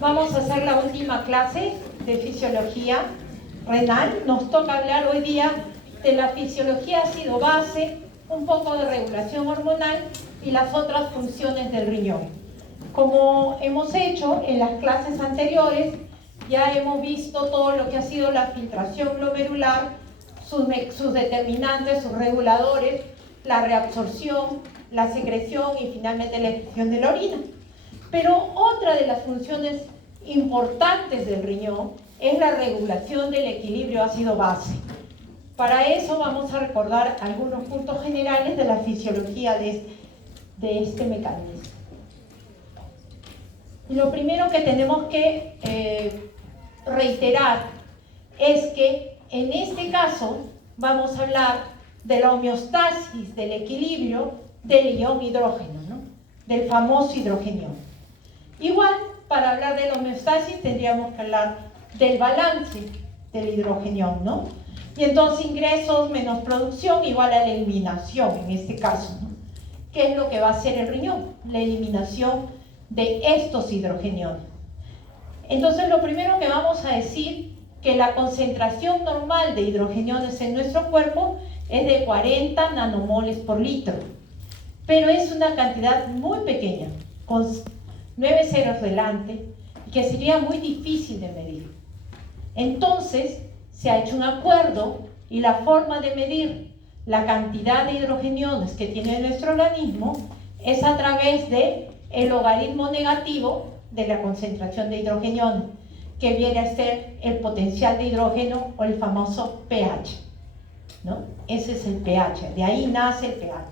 Vamos a hacer la última clase de fisiología renal. Nos toca hablar hoy día de la fisiología ácido base, un poco de regulación hormonal y las otras funciones del riñón. Como hemos hecho en las clases anteriores, ya hemos visto todo lo que ha sido la filtración glomerular, sus determinantes, sus reguladores, la reabsorción, la secreción y finalmente la excreción de la orina. Pero otra de las funciones importantes del riñón es la regulación del equilibrio ácido-base. Para eso vamos a recordar algunos puntos generales de la fisiología de este mecanismo. Y lo primero que tenemos que reiterar es que en este caso vamos a hablar de la homeostasis del equilibrio del ion hidrógeno, ¿no? Del famoso hidrogenión. Igual, para hablar de la homeostasis tendríamos que hablar del balance del hidrogenión, ¿no? Y entonces ingresos menos producción igual a la eliminación en este caso, ¿no? ¿Qué es lo que va a hacer el riñón? La eliminación de estos hidrogeniones. Entonces lo primero que vamos a decir que la concentración normal de hidrogeniones en nuestro cuerpo es de 40 nanomoles por litro, pero es una cantidad muy pequeña, con 9 ceros delante, y que sería muy difícil de medir. Entonces se ha hecho un acuerdo y la forma de medir la cantidad de hidrogeniones que tiene nuestro organismo es a través de el logaritmo negativo de la concentración de hidrogeniones, que viene a ser el potencial de hidrógeno o el famoso pH, ¿no? Ese es el pH, de ahí nace el pH.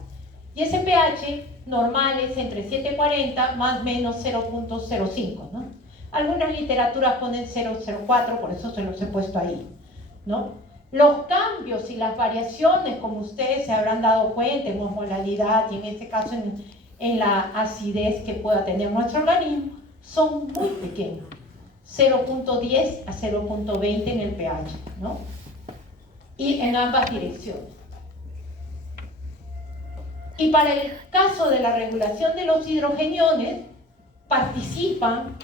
Y ese pH normal es entre 7,40 más o menos 0,05, ¿no? Algunas literaturas ponen 0,04, por eso se los he puesto ahí, ¿no? Los cambios y las variaciones, como ustedes se habrán dado cuenta en osmolalidad y en este caso en la acidez que pueda tener nuestro organismo, son muy pequeños, 0,10 a 0,20 en el pH, ¿no? Y en ambas direcciones. Y para el caso de la regulación de los hidrogeniones, participan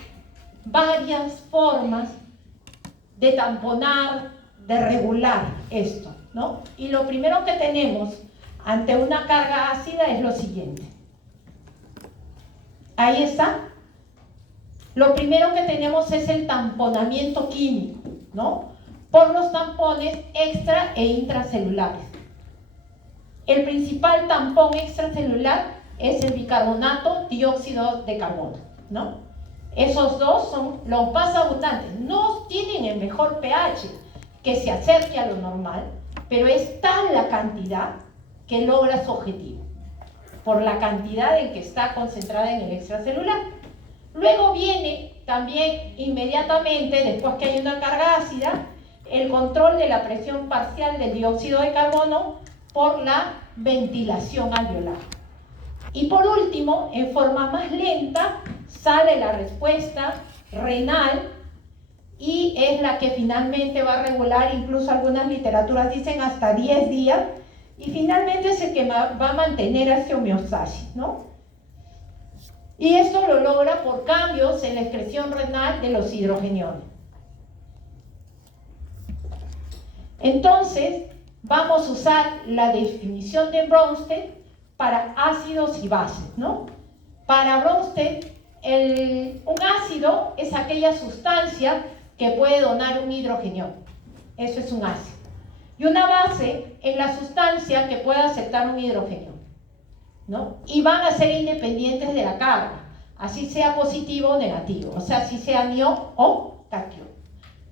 varias formas de tamponar, de regular esto, ¿no? Y lo primero que tenemos ante una carga ácida es lo siguiente. Ahí está. Lo primero que tenemos es el tamponamiento químico, ¿no? Por los tampones extra e intracelulares. El principal tampón extracelular es el bicarbonato dióxido de carbono, ¿no? Esos dos son los más abundantes. No tienen el mejor pH que se acerque a lo normal, pero es tal la cantidad que logra su objetivo, por la cantidad en que está concentrada en el extracelular. Luego viene también inmediatamente, después que hay una carga ácida, el control de la presión parcial del dióxido de carbono por la ventilación alveolar. Y por último, en forma más lenta, sale la respuesta renal y es la que finalmente va a regular, incluso algunas literaturas dicen hasta 10 días, y finalmente es el que va a mantener esta homeostasis, ¿no? Y esto lo logra por cambios en la excreción renal de los hidrogeniones. Entonces, vamos a usar la definición de Bronsted para ácidos y bases, ¿no? Para Bronsted, un ácido es aquella sustancia que puede donar un hidrogenión. Eso es un ácido. Y una base es la sustancia que puede aceptar un hidrogenión, ¿no? Y van a ser independientes de la carga, así sea positivo o negativo, o sea, si sea anión o catión.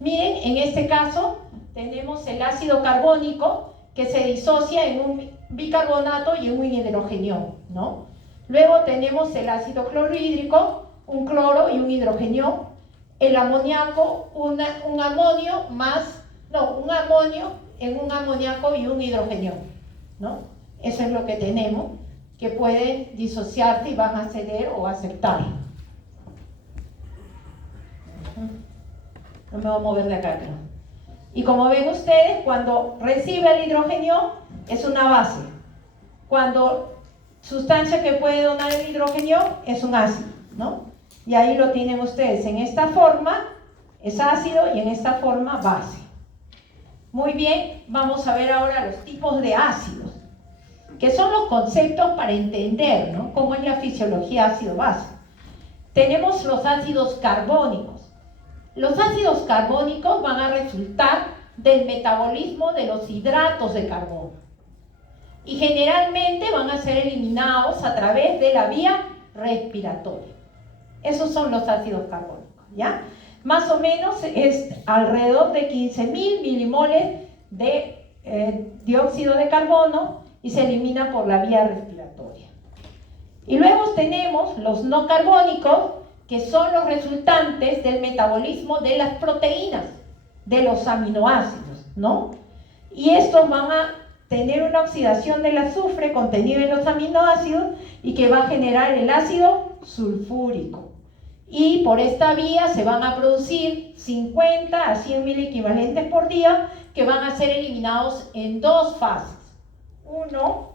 Miren, en este caso tenemos el ácido carbónico que se disocia en un bicarbonato y en un hidrogenión, ¿no? Luego tenemos el ácido clorhídrico, un cloro y un hidrogenión, el amoníaco, un amonio en un amoníaco y un hidrogenión, ¿no? Eso es lo que tenemos, que pueden disociarse y van a ceder o aceptar. No me voy a mover de acá, creo. Y como ven ustedes, cuando recibe el hidrógeno es una base. Cuando sustancia que puede donar el hidrógeno es un ácido, ¿no? Y ahí lo tienen ustedes. En esta forma es ácido y en esta forma base. Muy bien, vamos a ver ahora los tipos de ácidos, que son los conceptos para entender, ¿no?, cómo es la fisiología ácido-base. Tenemos los ácidos carbónicos. Los ácidos carbónicos van a resultar del metabolismo de los hidratos de carbono y generalmente van a ser eliminados a través de la vía respiratoria. Esos son los ácidos carbónicos, ¿ya? Más o menos es alrededor de 15.000 milimoles de dióxido de carbono y se elimina por la vía respiratoria. Y luego tenemos los no carbónicos, que son los resultantes del metabolismo de las proteínas, de los aminoácidos, ¿no? Y estos van a tener una oxidación del azufre contenido en los aminoácidos y que va a generar el ácido sulfúrico. Y por esta vía se van a producir 50 a 100 mil equivalentes por día que van a ser eliminados en dos fases. Uno,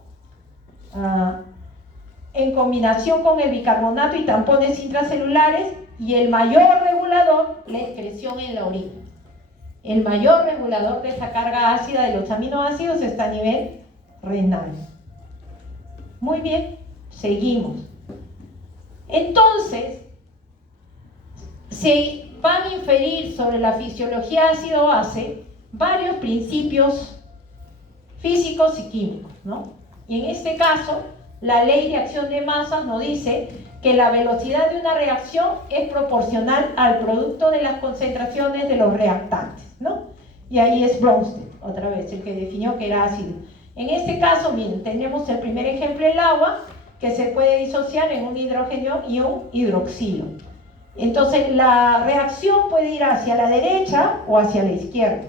en combinación con el bicarbonato y tampones intracelulares, y el mayor regulador, la excreción en la orina. El mayor regulador de esa carga ácida de los aminoácidos está a nivel renal. Muy bien, seguimos. Entonces, se van a inferir sobre la fisiología ácido-base varios principios físicos y químicos, ¿no? Y en este caso, la ley de acción de masas nos dice que la velocidad de una reacción es proporcional al producto de las concentraciones de los reactantes, ¿no? Y ahí es Bronsted, otra vez, el que definió que era ácido. En este caso, miren, tenemos el primer ejemplo, el agua, que se puede disociar en un hidrógeno y un hidroxilo. Entonces, la reacción puede ir hacia la derecha o hacia la izquierda.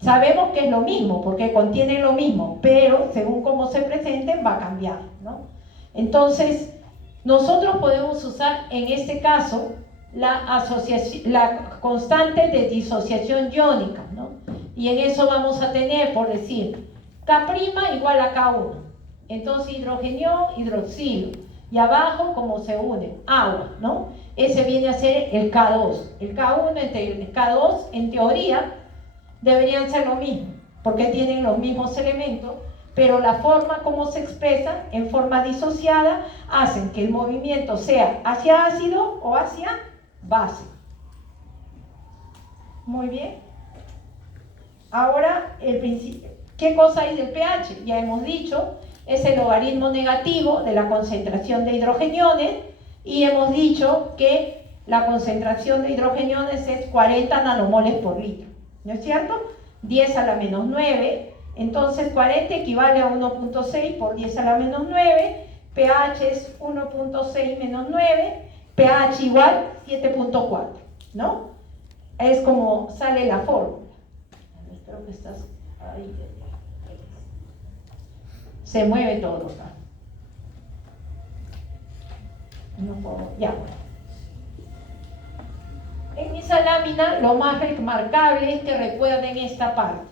Sabemos que es lo mismo, porque contienen lo mismo, pero según cómo se presenten va a cambiar, ¿no? Entonces, nosotros podemos usar en este caso la constante de disociación iónica, ¿no? Y en eso vamos a tener, por decir, K' igual a K1. Entonces, hidrógeno, hidroxilo. Y abajo, como se une, agua, ¿no? Ese viene a ser el K2. El K1 entre el K2, en teoría, deberían ser lo mismo, porque tienen los mismos elementos, pero la forma como se expresan, en forma disociada, hacen que el movimiento sea hacia ácido o hacia base. Muy bien. Ahora, el principio. ¿Qué cosa hay del pH? Ya hemos dicho, es el logaritmo negativo de la concentración de hidrogeniones, y hemos dicho que la concentración de hidrogeniones es 40 nanomoles por litro, ¿no es cierto? 10 a la menos 9, entonces 40 equivale a 1.6 por 10 a la menos 9, pH es 1.6 menos 9, pH igual 7.4, ¿no? Es como sale la fórmula. Espero que estás ahí. Se mueve todo acá. No puedo, ya. En esa lámina lo más remarcable es que recuerden esta parte.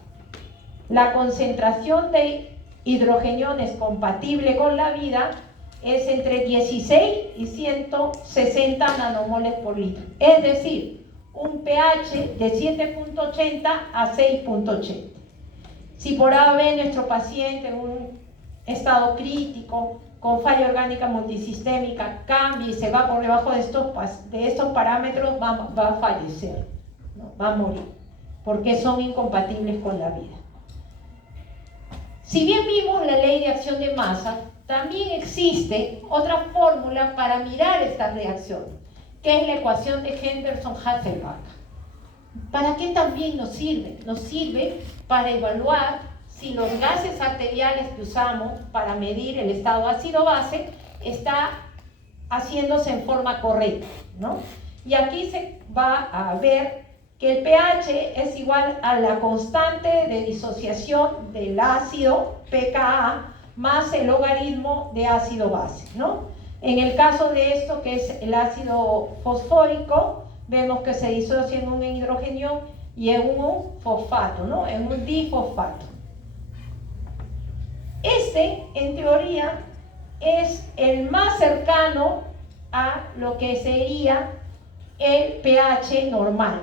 La concentración de hidrogeniones compatible con la vida es entre 16 y 160 nanomoles por litro. Es decir, un pH de 7.80 a 6.80. Si por A o B nuestro paciente en un estado crítico, con falla orgánica multisistémica, cambia y se va por debajo de estos parámetros, va a fallecer, ¿no? Va a morir, porque son incompatibles con la vida. Si bien vimos la ley de acción de masa, también existe otra fórmula para mirar esta reacción, que es la ecuación de Henderson-Hasselbalch. ¿Para qué también nos sirve? Nos sirve para evaluar si los gases arteriales que usamos para medir el estado ácido-base está haciéndose en forma correcta, ¿no? Y aquí se va a ver que el pH es igual a la constante de disociación del ácido, pKa, más el logaritmo de ácido-base, ¿no? En el caso de esto, que es el ácido fosfórico, vemos que se disocia en un hidrógeno y en un fosfato, ¿no? En un difosfato. Este, en teoría, es el más cercano a lo que sería el pH normal,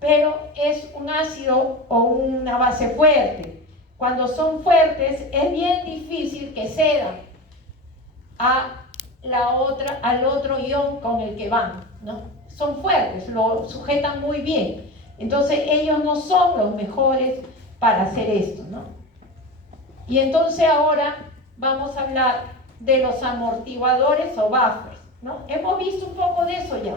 pero es un ácido o una base fuerte. Cuando son fuertes es bien difícil que cedan al otro ion con el que van, ¿no? Son fuertes, lo sujetan muy bien. Entonces ellos no son los mejores para hacer esto, ¿no? Y entonces ahora vamos a hablar de los amortiguadores o buffers, ¿no? Hemos visto un poco de eso ya.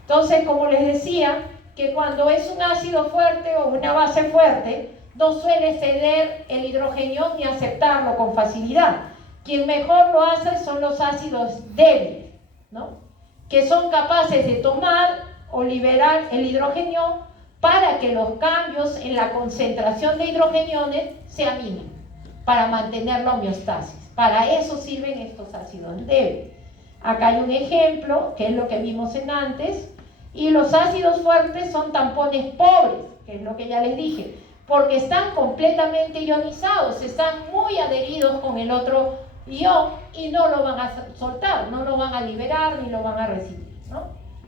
Entonces, como les decía, que cuando es un ácido fuerte o una base fuerte, no suele ceder el hidrogenio ni aceptarlo con facilidad. Quien mejor lo hace son los ácidos débiles, ¿no? Que son capaces de tomar o liberar el hidrogenio para que los cambios en la concentración de hidrogeniones sean mínimos, para mantener la homeostasis. Para eso sirven estos ácidos débiles. Acá hay un ejemplo, que es lo que vimos en antes, y los ácidos fuertes son tampones pobres, que es lo que ya les dije, porque están completamente ionizados, están muy adheridos con el otro ion y no lo van a soltar, no lo van a liberar ni lo van a recibir, ¿no?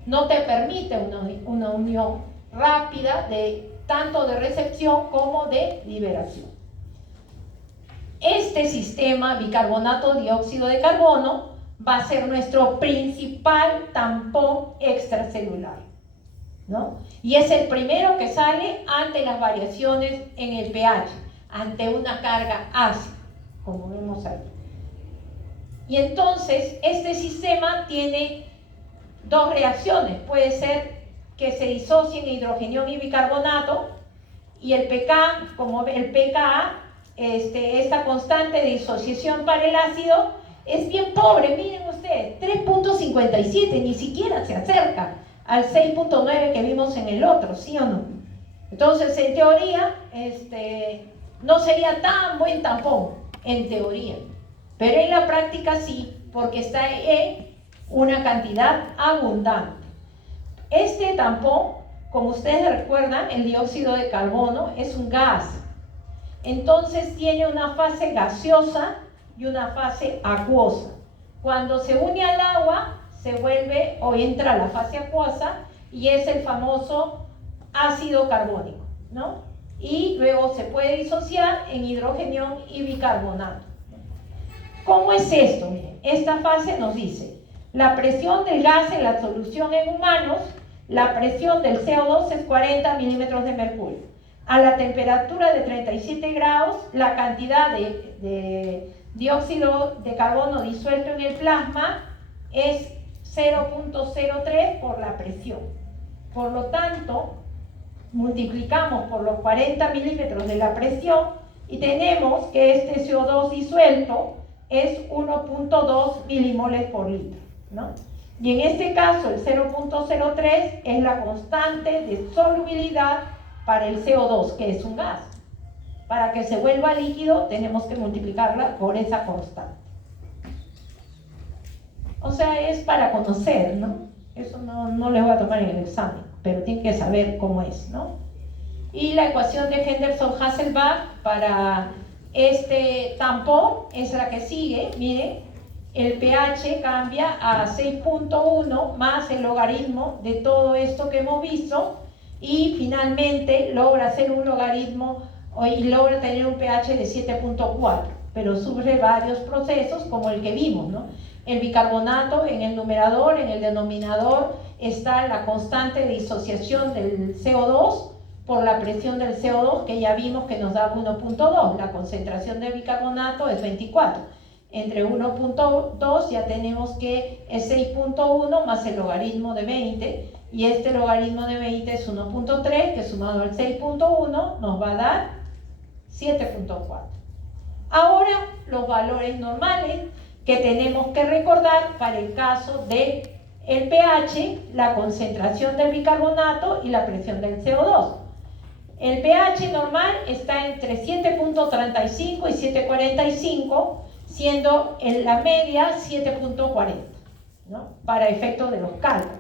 No te permite una unión rápida tanto de recepción como de liberación. Este sistema bicarbonato dióxido de carbono va a ser nuestro principal tampón extracelular, ¿no? Y es el primero que sale ante las variaciones en el pH, ante una carga ácida, como vemos ahí. Y entonces este sistema tiene dos reacciones. Puede ser que se disocien hidrogenión y bicarbonato, y el pK, como el pKa, esta constante de disociación para el ácido es bien pobre. Miren ustedes, 3.57, ni siquiera se acerca al 6.9 que vimos en el otro, ¿sí o no? Entonces, en teoría, no sería tan buen tampón, en teoría, pero en la práctica sí, porque está en una cantidad abundante. Este tampón, como ustedes recuerdan, el dióxido de carbono es un gas. Entonces tiene una fase gaseosa y una fase acuosa. Cuando se une al agua, se vuelve o entra a la fase acuosa y es el famoso ácido carbónico, ¿no? Y luego se puede disociar en hidrogenión y bicarbonato. ¿Cómo es esto? Miren, esta fase nos dice la presión del gas en la solución en humanos, la presión del CO2 es 40 milímetros de mercurio. A la temperatura de 37 grados, la cantidad de dióxido de carbono disuelto en el plasma es 0.03 por la presión. Por lo tanto, multiplicamos por los 40 milímetros de la presión y tenemos que este CO2 disuelto es 1.2 milimoles por litro, ¿no? Y en este caso el 0.03 es la constante de solubilidad para el CO2, que es un gas. Para que se vuelva líquido tenemos que multiplicarla por esa constante. O sea, es para conocer, ¿no? Eso no les voy a tomar en el examen, pero tienen que saber cómo es, ¿no? Y la ecuación de Henderson-Hasselbalch para este tampón es la que sigue. Miren, el pH cambia a 6.1 más el logaritmo de todo esto que hemos visto, y finalmente logra hacer un logaritmo y logra tener un pH de 7.4, pero sufre varios procesos como el que vimos, ¿no? El bicarbonato en el numerador, en el denominador está la constante de disociación del CO2 por la presión del CO2, que ya vimos que nos da 1.2, la concentración de bicarbonato es 24. Entre 1.2 ya tenemos que es 6.1 más el logaritmo de 20, y este logaritmo de 20 es 1.3, que sumado al 6.1 nos va a dar 7.4. Ahora, los valores normales que tenemos que recordar para el caso de el pH, la concentración del bicarbonato y la presión del CO2. El pH normal está entre 7.35 y 7.45, siendo en la media 7.40, ¿no? Para efectos de los cálculos.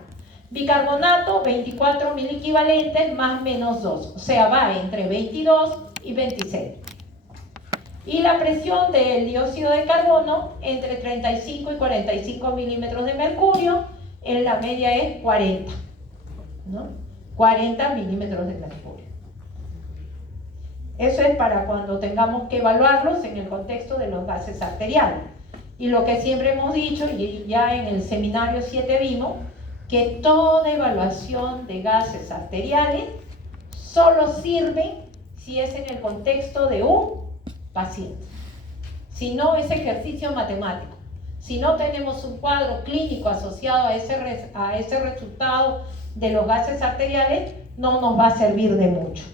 Bicarbonato, 24 miliequivalentes más menos 2, o sea, va entre 22 y 26. Y la presión del dióxido de carbono entre 35 y 45 milímetros de mercurio, en la media es 40, ¿no? 40 milímetros de mercurio. Eso es para cuando tengamos que evaluarlos en el contexto de los gases arteriales. Y lo que siempre hemos dicho, y ya en el seminario 7 vimos, que toda evaluación de gases arteriales solo sirve si es en el contexto de un paciente. Si no, es ejercicio matemático. Si no tenemos un cuadro clínico asociado a ese resultado de los gases arteriales, no nos va a servir de mucho.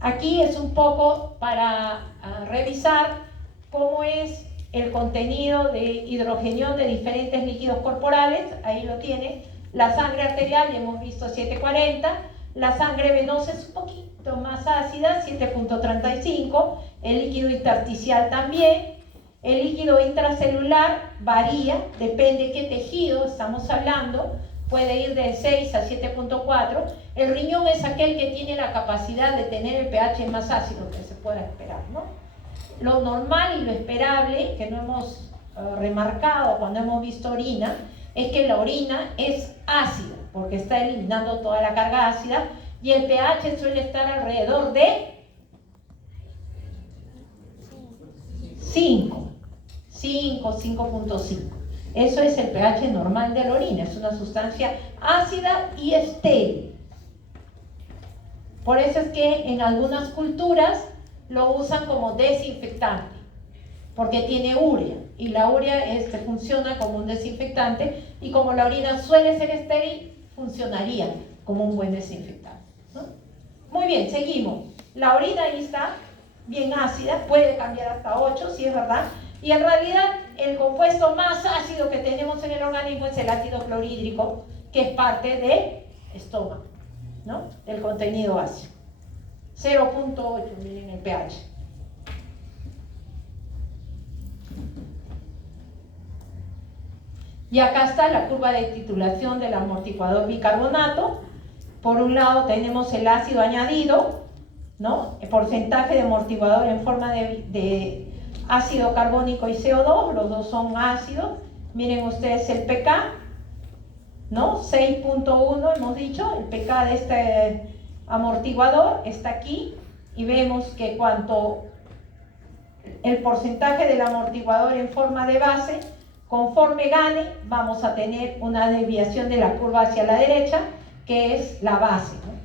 Aquí es un poco para revisar cómo es el contenido de hidrogenión de diferentes líquidos corporales. Ahí lo tiene. La sangre arterial, ya hemos visto 740. La sangre venosa es un poquito más ácida, 7.35. El líquido intersticial también. El líquido intracelular varía, depende qué tejido estamos hablando. Puede ir de 6 a 7.4. El riñón es aquel que tiene la capacidad de tener el pH más ácido que se pueda esperar, ¿no? Lo normal y lo esperable, que no hemos remarcado cuando hemos visto orina, es que la orina es ácida, porque está eliminando toda la carga ácida, y el pH suele estar alrededor de 5, 5.5. Eso es el pH normal de la orina, es una sustancia ácida y estéril. Por eso es que en algunas culturas lo usan como desinfectante, porque tiene urea, y la urea funciona como un desinfectante, y como la orina suele ser estéril, funcionaría como un buen desinfectante, ¿no? Muy bien, seguimos. La orina ahí está, bien ácida, puede cambiar hasta 8, si es verdad, y en realidad el compuesto más ácido que tenemos en el organismo es el ácido clorhídrico, que es parte del estómago, ¿no? El contenido ácido. 0.8, miren el pH. Y acá está la curva de titulación del amortiguador bicarbonato. Por un lado tenemos el ácido añadido, ¿no? El porcentaje de amortiguador en forma de ácido carbónico y CO2, los dos son ácidos. Miren ustedes el pK, ¿no? 6.1 hemos dicho, el pK de este amortiguador está aquí, y vemos que cuanto el porcentaje del amortiguador en forma de base, conforme gane, vamos a tener una desviación de la curva hacia la derecha, que es la base, ¿no?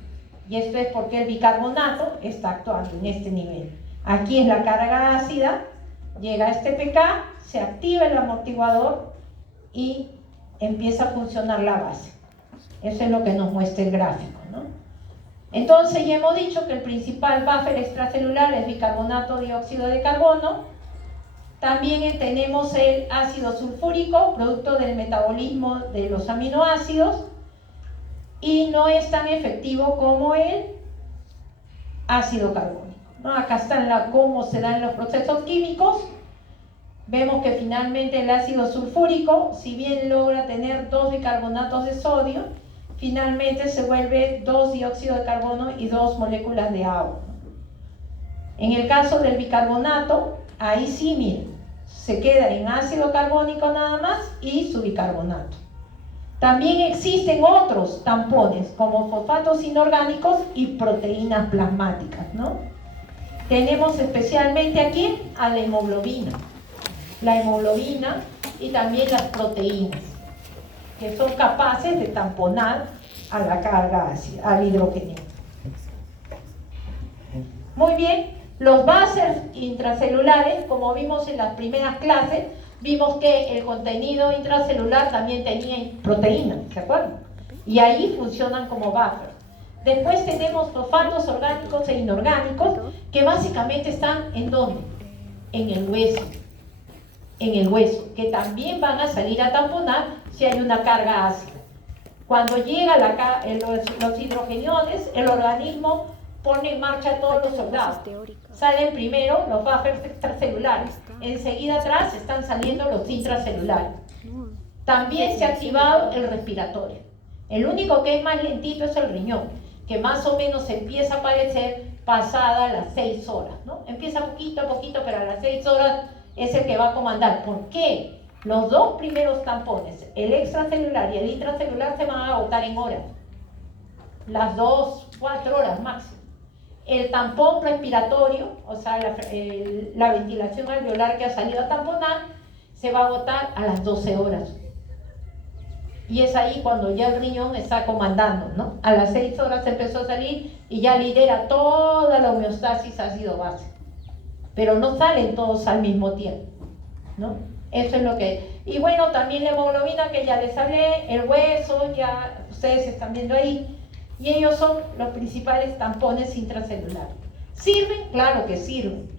Y esto es porque el bicarbonato está actuando en este nivel. Aquí es la carga ácida, llega a este pK, se activa el amortiguador y empieza a funcionar la base. Eso es lo que nos muestra el gráfico, ¿no? Entonces ya hemos dicho que el principal buffer extracelular es bicarbonato dióxido de carbono. También tenemos el ácido sulfúrico, producto del metabolismo de los aminoácidos, y no es tan efectivo como el ácido carbónico, ¿no? Acá está cómo se dan los procesos químicos. Vemos que finalmente el ácido sulfúrico, si bien logra tener 2 bicarbonatos de sodio, finalmente se vuelve 2 dióxido de carbono y 2 moléculas de agua. En el caso del bicarbonato, ahí sí, miren, se queda en ácido carbónico nada más y su bicarbonato. También existen otros tampones, como fosfatos inorgánicos y proteínas plasmáticas, ¿no? Tenemos especialmente aquí a la hemoglobina y también las proteínas, que son capaces de tamponar a la carga ácida, al hidrógeno. Muy bien, los buffers intracelulares, como vimos en las primeras clases, vimos que el contenido intracelular también tenía proteínas, ¿se acuerdan? Y ahí funcionan como buffers. Después tenemos fosfatos orgánicos e inorgánicos, que básicamente están ¿en dónde? En el hueso. En el hueso, que también van a salir a tamponar si hay una carga ácida. Cuando llega los hidrogeniones, el organismo pone en marcha todos los soldados. Salen primero los buffers extracelulares, enseguida atrás están saliendo los intracelulares. También se ha activado el respiratorio. El único que es más lentito es el riñón, que más o menos empieza a aparecer pasada las 6 horas, ¿no? Empieza poquito a poquito, pero a las 6 horas es el que va a comandar. ¿Por qué? Los dos primeros tampones, el extracelular y el intracelular, se van a agotar en horas. Las 4 horas máximo. El tampón respiratorio, o sea, la ventilación alveolar que ha salido a tamponar, se va a agotar a las 12 horas. Y es ahí cuando ya el riñón está comandando, ¿no? A las 6 horas empezó a salir y ya lidera toda la homeostasis ácido-base. Pero no salen todos al mismo tiempo, ¿no? Eso es lo que... Y bueno, también la hemoglobina que ya les hablé, el hueso, ya ustedes están viendo ahí. Y ellos son los principales tampones intracelulares. ¿Sirven? Claro que sirven.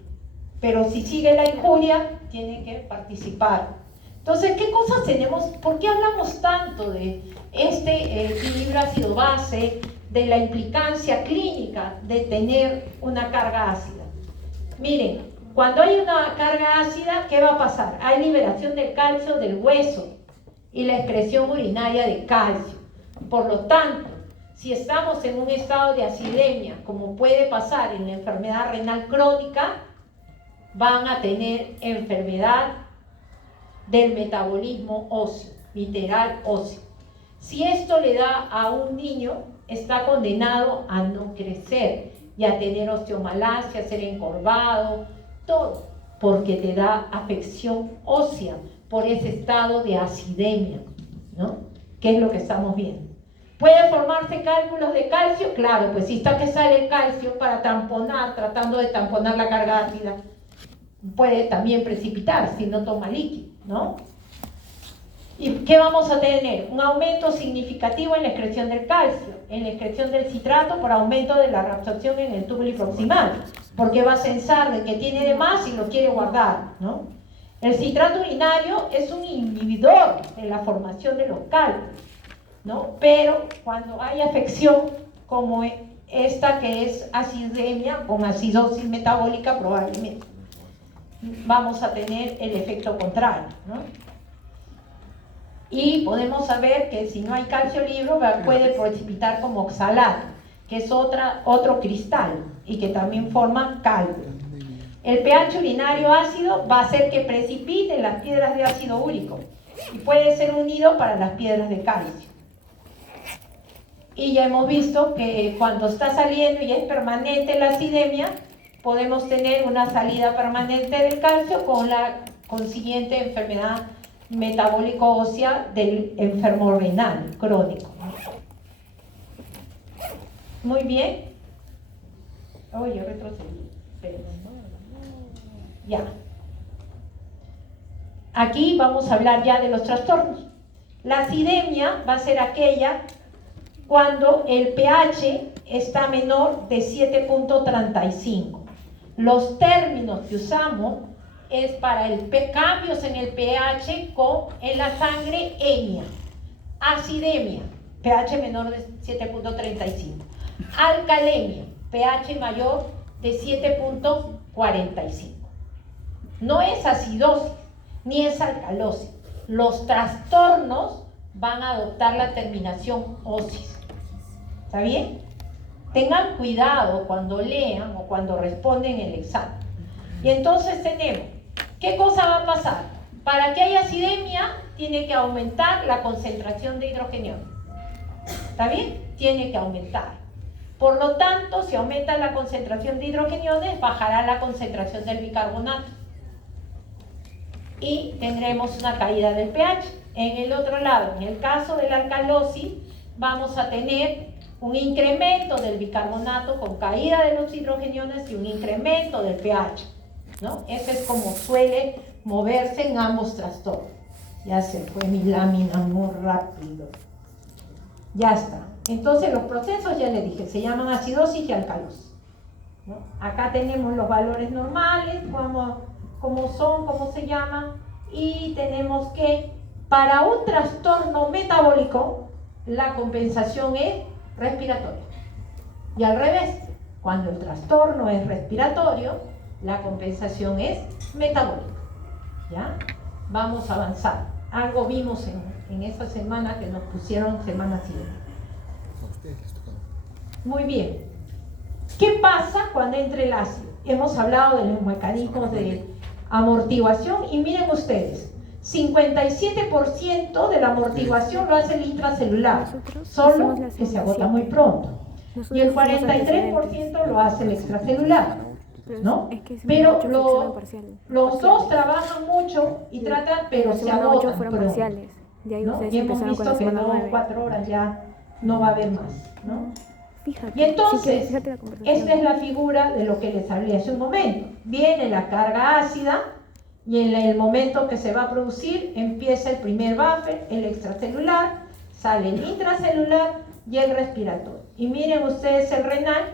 Pero si sigue la injuria, tienen que participar. Entonces, ¿qué cosas tenemos? ¿Por qué hablamos tanto de este equilibrio ácido-base, de la implicancia clínica de tener una carga ácida? Miren, cuando hay una carga ácida, ¿qué va a pasar? Hay liberación del calcio del hueso y la excreción urinaria de calcio. Por lo tanto, si estamos en un estado de acidemia, como puede pasar en la enfermedad renal crónica, van a tener enfermedad del metabolismo óseo, literal óseo. Si esto le da a un niño, está condenado a no crecer y a tener osteomalacia, a ser encorvado, todo, porque te da afección ósea por ese estado de acidemia, ¿no? ¿Qué es lo que estamos viendo? ¿Puede formarse cálculos de calcio? Claro, pues si está que sale el calcio para tamponar, tratando de tamponar la carga ácida, puede también precipitar si no toma líquido, ¿no? ¿Y qué vamos a tener? Un aumento significativo en la excreción del calcio, en la excreción del citrato por aumento de la reabsorción en el túbulo proximal, porque va a pensar de que tiene de más y lo quiere guardar, ¿no? El citrato urinario es un inhibidor de la formación de los cálculos, ¿no? Pero cuando hay afección como esta que es acidemia con acidosis metabólica, probablemente vamos a tener el efecto contrario, ¿no? Y podemos saber que si no hay calcio libre puede precipitar como oxalato, que es otro cristal y que también forma cálculo. El pH urinario ácido va a hacer que precipiten las piedras de ácido úrico y puede ser unido para las piedras de calcio. Y ya hemos visto que cuando está saliendo y es permanente la acidemia, podemos tener una salida permanente del calcio con la consiguiente enfermedad metabólico-ósea del enfermo renal crónico. Muy bien. Oye, retrocedí. Ya. Aquí vamos a hablar ya de los trastornos. La acidemia va a ser aquella cuando el pH está menor de 7.35. Los términos que usamos es para cambios en el pH en la sangre emia. Acidemia, pH menor de 7.35. Alcalemia, pH mayor de 7.45. No es acidosis, ni es alcalosis. Los trastornos van a adoptar la terminación osis. ¿Está bien? Tengan cuidado cuando lean o cuando responden el examen. Y entonces tenemos, ¿qué cosa va a pasar? Para que haya acidemia, tiene que aumentar la concentración de hidrogenio. ¿Está bien? Tiene que aumentar. Por lo tanto, si aumenta la concentración de hidrogeniones, bajará la concentración del bicarbonato. Y tendremos una caída del pH. En el otro lado, en el caso de la alcalosis, vamos a tener un incremento del bicarbonato con caída de los hidrogeniones y un incremento del pH, ¿no? Ese es como suele moverse en ambos trastornos. Ya se fue mi lámina muy rápido. Ya está. Entonces los procesos, ya les dije, se llaman acidosis y alcalosis, ¿no? Acá tenemos los valores normales, cómo son, cómo se llaman, y tenemos que para un trastorno metabólico la compensación es respiratoria. Y al revés, cuando el trastorno es respiratorio, la compensación es metabólica. ¿Ya? Vamos a avanzar. Algo vimos en esa semana que nos pusieron semana siguiente. Muy bien. ¿Qué pasa cuando entra el ácido? Hemos hablado de los mecanismos de amortiguación y miren ustedes, 57% de la amortiguación lo hace el intracelular, solo que se agota muy pronto. Y el 43% lo hace el extracelular, ¿no? Pero los dos trabajan mucho y tratan, pero se agotan pronto, ¿no? Y hemos visto que 4 horas ya no va a haber más, ¿no? Y entonces, esta es la figura de lo que les hablé hace un momento. Viene la carga ácida y en el momento que se va a producir empieza el primer buffer, el extracelular, sale el intracelular y el respiratorio. Y miren ustedes el renal,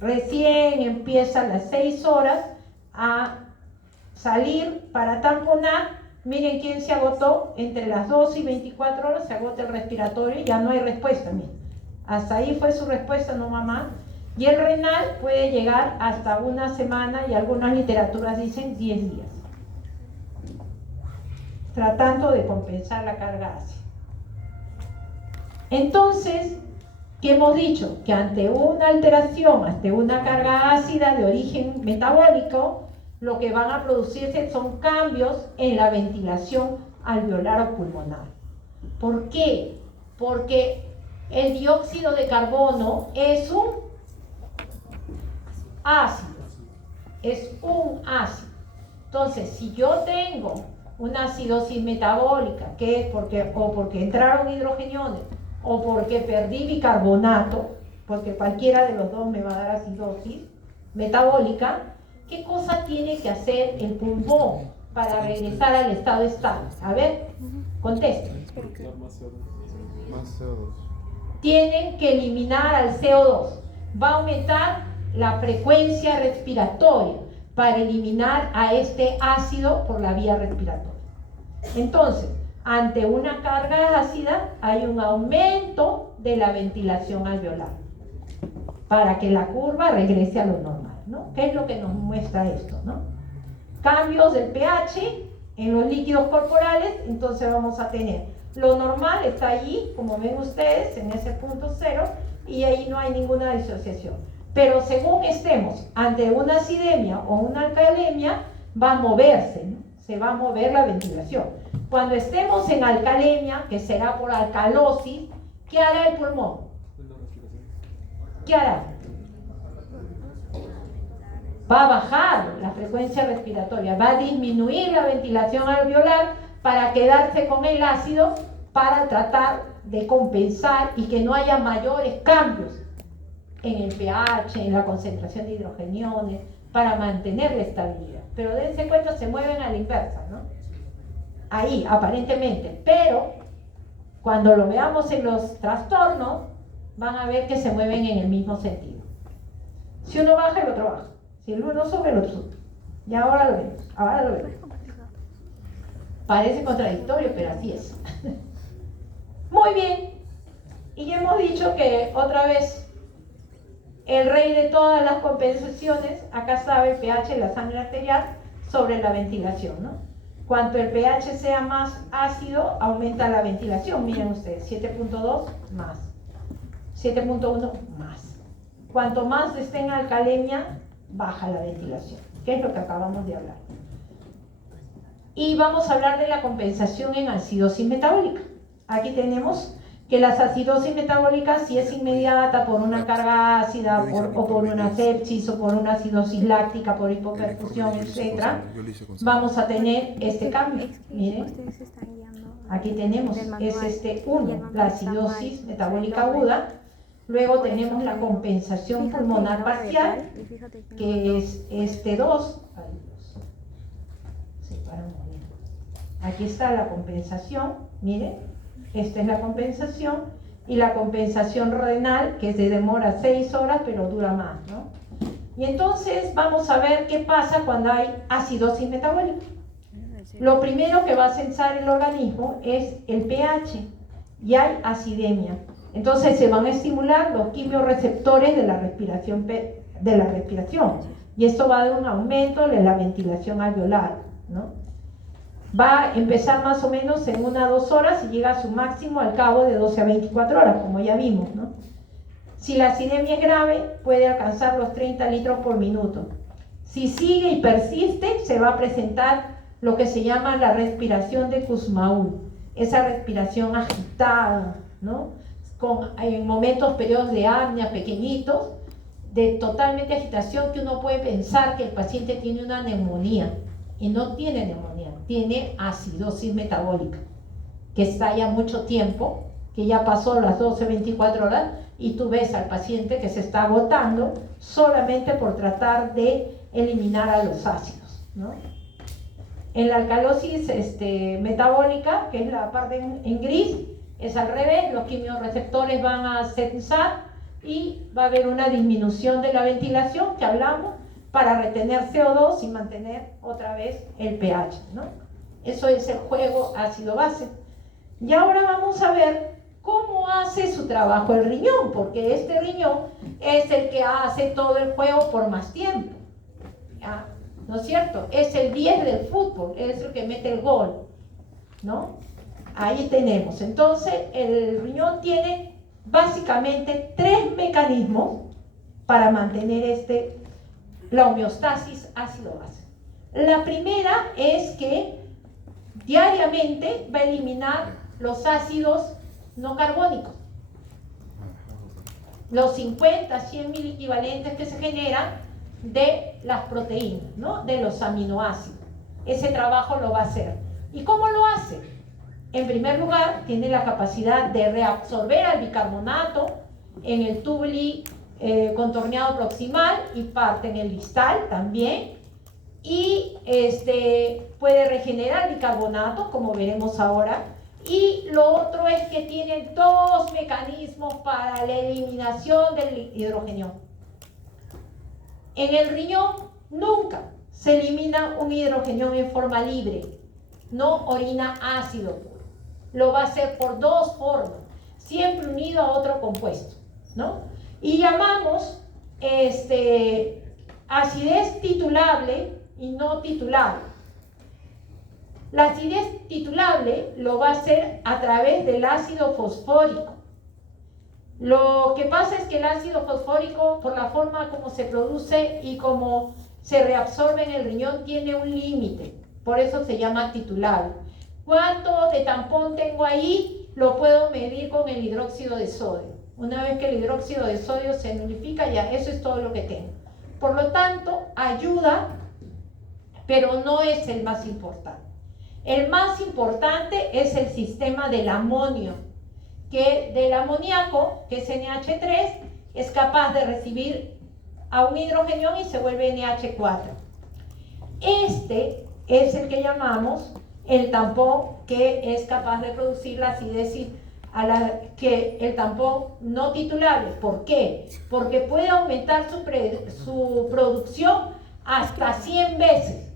recién empieza a las 6 horas a salir para tamponar. Miren quién se agotó, entre las 12 y 24 horas se agota el respiratorio y ya no hay respuesta, miren. Hasta ahí fue su respuesta, no mamá. Y el renal puede llegar hasta una semana y algunas literaturas dicen 10 días. Tratando de compensar la carga ácida. Entonces, ¿qué hemos dicho? Que ante una alteración, ante una carga ácida de origen metabólico, lo que van a producirse son cambios en la ventilación alveolar o pulmonar. ¿Por qué? Porque el dióxido de carbono es un ácido. Es un ácido. Entonces, si yo tengo una acidosis metabólica, que es porque entraron hidrogeniones o porque perdí bicarbonato, porque cualquiera de los dos me va a dar acidosis metabólica, ¿qué cosa tiene que hacer el pulmón para regresar al estado estable? A ver, contesten. Más CO2. Tienen que eliminar al CO2. Va a aumentar la frecuencia respiratoria para eliminar a este ácido por la vía respiratoria. Entonces, ante una carga ácida hay un aumento de la ventilación alveolar para que la curva regrese a lo normal, ¿no? ¿Qué es lo que nos muestra esto, no? Cambios del pH en los líquidos corporales, entonces vamos a tener lo normal está allí, como ven ustedes, en ese punto 0, y ahí no hay ninguna disociación. Pero según estemos ante una acidemia o una alcalemia, va a moverse, ¿no? Se va a mover la ventilación. Cuando estemos en alcalemia, que será por alcalosis, ¿qué hará el pulmón? ¿Qué hará? Va a bajar la frecuencia respiratoria, va a disminuir la ventilación alveolar para quedarse con el ácido para tratar de compensar y que no haya mayores cambios en el pH, en la concentración de hidrogeniones, para mantener la estabilidad. Pero dense cuenta, se mueven a la inversa, ¿no? Ahí, aparentemente. Pero, cuando lo veamos en los trastornos, van a ver que se mueven en el mismo sentido. Si uno baja, el otro baja. Si el uno sube, el otro sube. Y ahora lo vemos, ahora lo vemos. Parece contradictorio, pero así es. Muy bien. Y ya hemos dicho que otra vez el rey de todas las compensaciones, acá estaba el pH de la sangre arterial sobre la ventilación, ¿no? Cuanto el pH sea más ácido, aumenta la ventilación. Miren ustedes, 7.2 más, 7.1 más. Cuanto más esté en alcalemia, baja la ventilación, que es lo que acabamos de hablar. Y vamos a hablar de la compensación en acidosis metabólica. Aquí tenemos que las acidosis metabólicas, si es inmediata por una carga ácida o por una sepsis o por una acidosis láctica, por hipoperfusión, etc., vamos a tener este cambio. Miren, aquí tenemos, es este 1, la acidosis metabólica aguda. Luego tenemos la compensación pulmonar parcial, que es este 2. Aquí está la compensación, miren, esta es la compensación, y la compensación renal, que se demora 6 horas, pero dura más, ¿no? Y entonces vamos a ver qué pasa cuando hay acidosis metabólica. Lo primero que va a censar el organismo es el pH, y hay acidemia. Entonces se van a estimular los quimiorreceptores de la respiración, y esto va a dar un aumento de la ventilación alveolar, ¿no? Va a empezar más o menos en 1 a 2 horas y llega a su máximo al cabo de 12 a 24 horas, como ya vimos, ¿no? Si la acidemia es grave, puede alcanzar los 30 litros por minuto. Si sigue y persiste, se va a presentar lo que se llama la respiración de Kussmaul, esa respiración agitada, ¿no? En momentos, periodos de apnea pequeñitos, de totalmente agitación, que uno puede pensar que el paciente tiene una neumonía, y no tiene neumonía, tiene acidosis metabólica, que está ya mucho tiempo, que ya pasó las 12, 24 horas, y tú ves al paciente que se está agotando solamente por tratar de eliminar a los ácidos, ¿no? En la alcalosis metabólica, que es la parte en gris, es al revés, los quimiorreceptores van a censar y va a haber una disminución de la ventilación que hablamos para retener CO2 y mantener otra vez el pH, ¿no? Eso es el juego ácido-base. Y ahora vamos a ver cómo hace su trabajo el riñón, porque este riñón es el que hace todo el juego por más tiempo, ¿ya? ¿No es cierto? Es el 10 del fútbol, es el que mete el gol, ¿no? Ahí tenemos. Entonces, el riñón tiene básicamente 3 mecanismos para mantener la homeostasis ácido-base. La primera es que diariamente va a eliminar los ácidos no carbónicos, los 50, 100 mil equivalentes que se generan de las proteínas, ¿no? De los aminoácidos. Ese trabajo lo va a hacer. ¿Y cómo lo hace? En primer lugar, tiene la capacidad de reabsorber al bicarbonato en el túbulo contorneado proximal y parte en el distal también. Y puede regenerar bicarbonato, como veremos ahora. Y lo otro es que tiene 2 mecanismos para la eliminación del hidrógeno. En el riñón nunca se elimina un hidrógeno en forma libre, no orina ácido puro. Lo va a hacer por 2 formas, siempre unido a otro compuesto, ¿no? Y llamamos acidez titulable y no titulable. La acidez titulable lo va a hacer a través del ácido fosfórico. Lo que pasa es que el ácido fosfórico, por la forma como se produce y como se reabsorbe en el riñón, tiene un límite. Por eso se llama titulable. ¿Cuánto de tampón tengo ahí? Lo puedo medir con el hidróxido de sodio. Una vez que el hidróxido de sodio se nulifica, ya eso es todo lo que tengo. Por lo tanto, ayuda, pero no es el más importante. El más importante es el sistema del amonio, que del amoníaco, que es NH3, es capaz de recibir a un hidrógeno y se vuelve NH4. Este es el que llamamos el tampón, que es capaz de producir la acidesis que el tampón no titulable. ¿Por qué? Porque puede aumentar su producción hasta 100 veces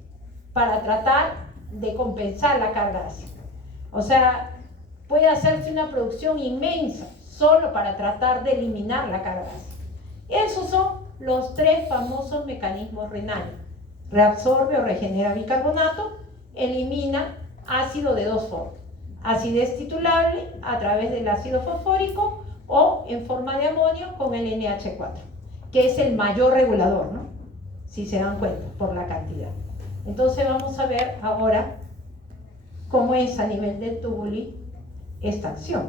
para tratar de compensar la carga ácida. O sea, puede hacerse una producción inmensa solo para tratar de eliminar la carga ácida. Esos son los 3 famosos mecanismos renales. Reabsorbe o regenera bicarbonato, elimina ácido de 2 formas. Acidez titulable a través del ácido fosfórico o en forma de amonio con el NH4, que es el mayor regulador, ¿no? Si se dan cuenta, por la cantidad. Entonces vamos a ver ahora cómo es a nivel del túbulo esta acción.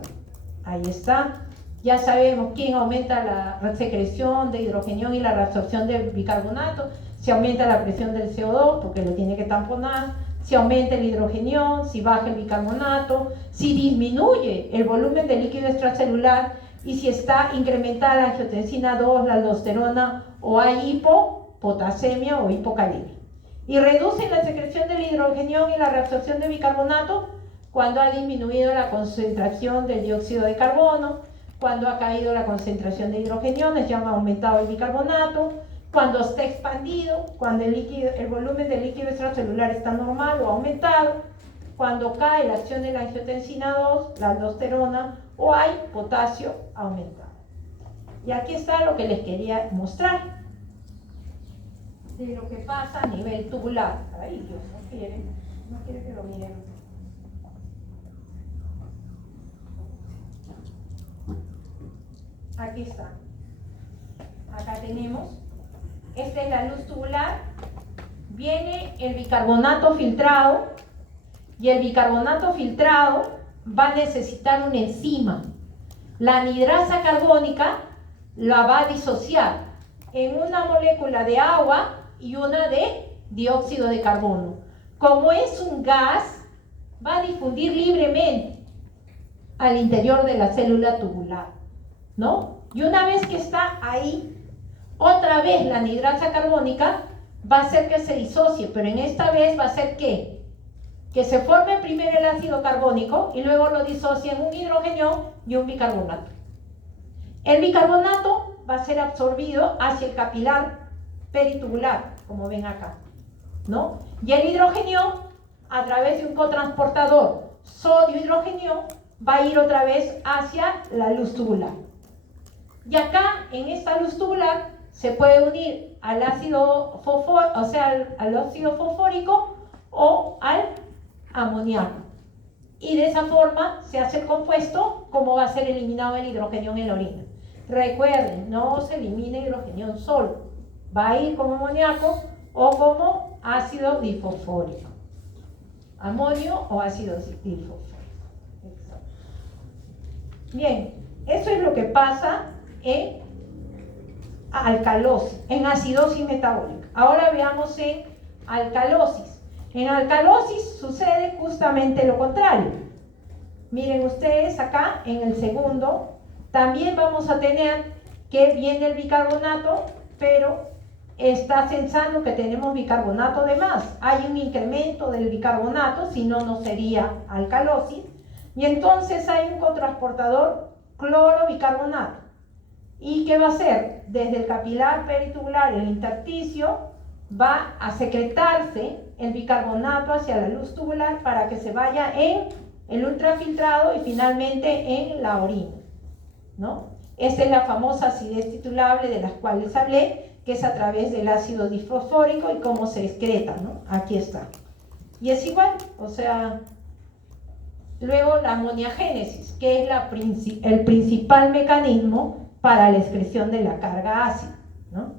Ahí está. Ya sabemos quién aumenta la secreción de hidrógeno y la reabsorción de bicarbonato. Si aumenta la presión del CO2, porque lo tiene que tamponar. Si aumenta el hidrógeno, si baja el bicarbonato, si disminuye el volumen de líquido extracelular y si está incrementada la angiotensina 2, la aldosterona o hay hipopotasemia o hipocalemia. Y reducen la secreción del hidrógeno y la reabsorción de bicarbonato cuando ha disminuido la concentración del dióxido de carbono, cuando ha caído la concentración de hidrógeno, ya ha aumentado el bicarbonato, cuando está expandido, cuando el volumen del líquido extracelular está normal o aumentado, cuando cae la acción de la angiotensina 2, la aldosterona, o hay potasio aumentado. Y aquí está lo que les quería mostrar de lo que pasa a nivel tubular. Ay, Dios, no quiere que lo miren. Aquí está. acá tenemos, esta es la luz tubular, viene el bicarbonato filtrado, y el bicarbonato filtrado va a necesitar una enzima. La anidrasa carbónica la va a disociar en una molécula de agua y una de dióxido de carbono. Como es un gas, va a difundir libremente al interior de la célula tubular, ¿no? Y una vez que está ahí, otra vez la anidrasa carbónica va a hacer que se disocie, pero en esta vez va a hacer ¿qué? Que se forme primero el ácido carbónico y luego lo disocie en un hidrógeno y un bicarbonato. El bicarbonato va a ser absorbido hacia el capilar peritubular, como ven acá, ¿no? Y el hidrógeno, a través de un cotransportador sodio-hidrógeno, va a ir otra vez hacia la luz tubular. Y acá, en esta luz tubular, se puede unir al ácido fosfórico, o sea, al óxido fosfórico o al amoníaco. Y de esa forma se hace el compuesto, como va a ser eliminado el hidrógeno en la orina. Recuerden, no se elimina hidrógeno solo, va a ir como amoníaco o como ácido difosfórico. Amonio o ácido difosfórico. Bien, eso es lo que pasa en alcalosis, en acidosis metabólica. Ahora veamos en alcalosis. En alcalosis sucede justamente lo contrario. Miren ustedes acá en el segundo, también vamos a tener que viene el bicarbonato, pero está sensando que tenemos bicarbonato de más. Hay un incremento del bicarbonato, si no, no sería alcalosis. Y entonces hay un cotransportador clorobicarbonato. ¿Y qué va a hacer? Desde el capilar peritubular, el intersticio, va a secretarse el bicarbonato hacia la luz tubular para que se vaya en el ultrafiltrado y finalmente en la orina, ¿no? Esta es la famosa acidez titulable de las cuales hablé, que es a través del ácido difosfórico y cómo se excreta, ¿no? Aquí está. Y es igual, o sea, luego la amoniagénesis, que es el principal mecanismo para la excreción de la carga ácida, ¿no?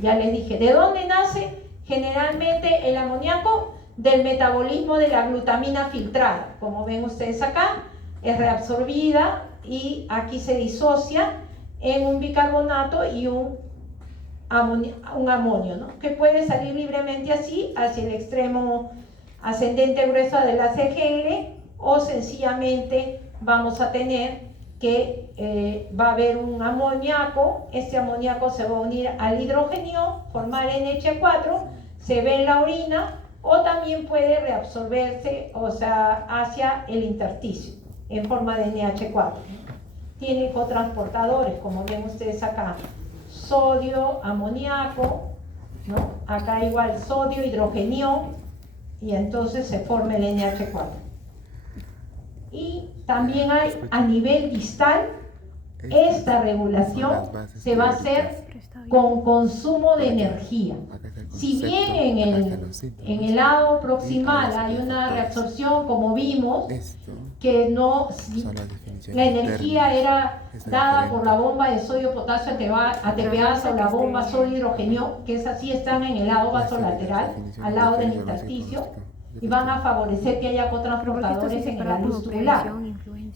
Ya les dije, ¿de dónde nace generalmente el amoníaco? Del metabolismo de la glutamina filtrada. Como ven ustedes acá, es reabsorbida y aquí se disocia en un bicarbonato y un amonio, ¿no? Que puede salir libremente así hacia el extremo ascendente grueso de la CGL, o sencillamente vamos a tener que va a haber un amoníaco. Este amoníaco se va a unir al hidrógeno, formar NH4, se ve en la orina, o también puede reabsorberse, o sea, hacia el intersticio en forma de NH4. Tiene cotransportadores, como ven ustedes acá, sodio, amoníaco, ¿no? Acá igual sodio, hidrogenio, y entonces se forma el NH4. Y también hay a nivel distal, esta regulación se va a hacer con consumo de energía. Si bien en el lado proximal hay una reabsorción, como vimos, que no, la energía era dada por la bomba de sodio-potasio ATPasa o la bomba sodio-hidrogenio, que esas sí están en el lado vasolateral, al lado del intersticio, y van a favorecer que haya cotransportadores en la luz tubular.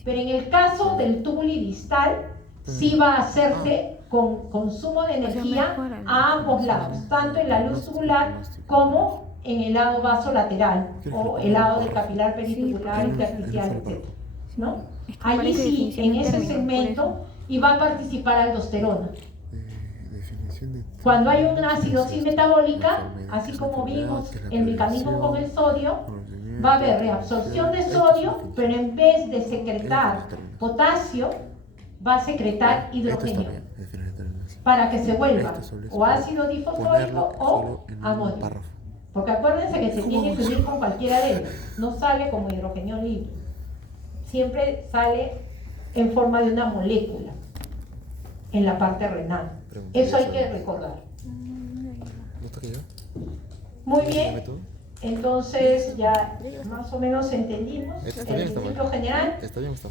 Pero en el caso del tubulidistal, sí va a hacerse con consumo de energía a ambos lados, tanto en la luz tubular como en el lado vasolateral o el lado del capilar peritubular, intersticial, etc., ¿no? Allí sí, en ese segmento, y va a participar aldosterona. Cuando hay una acidosis metabólica, así como vimos el mecanismo con el sodio, va a haber reabsorción de sodio, pero en vez de secretar potasio, va a secretar hidrógeno para que se vuelva o ácido difosfórico o amonio. Porque acuérdense que se tiene que unir con cualquiera de ellos, no sale como hidrógeno libre, siempre sale en forma de una molécula en la parte renal. Eso hay que recordar. Muy bien, entonces ya más o menos entendimos el principio general.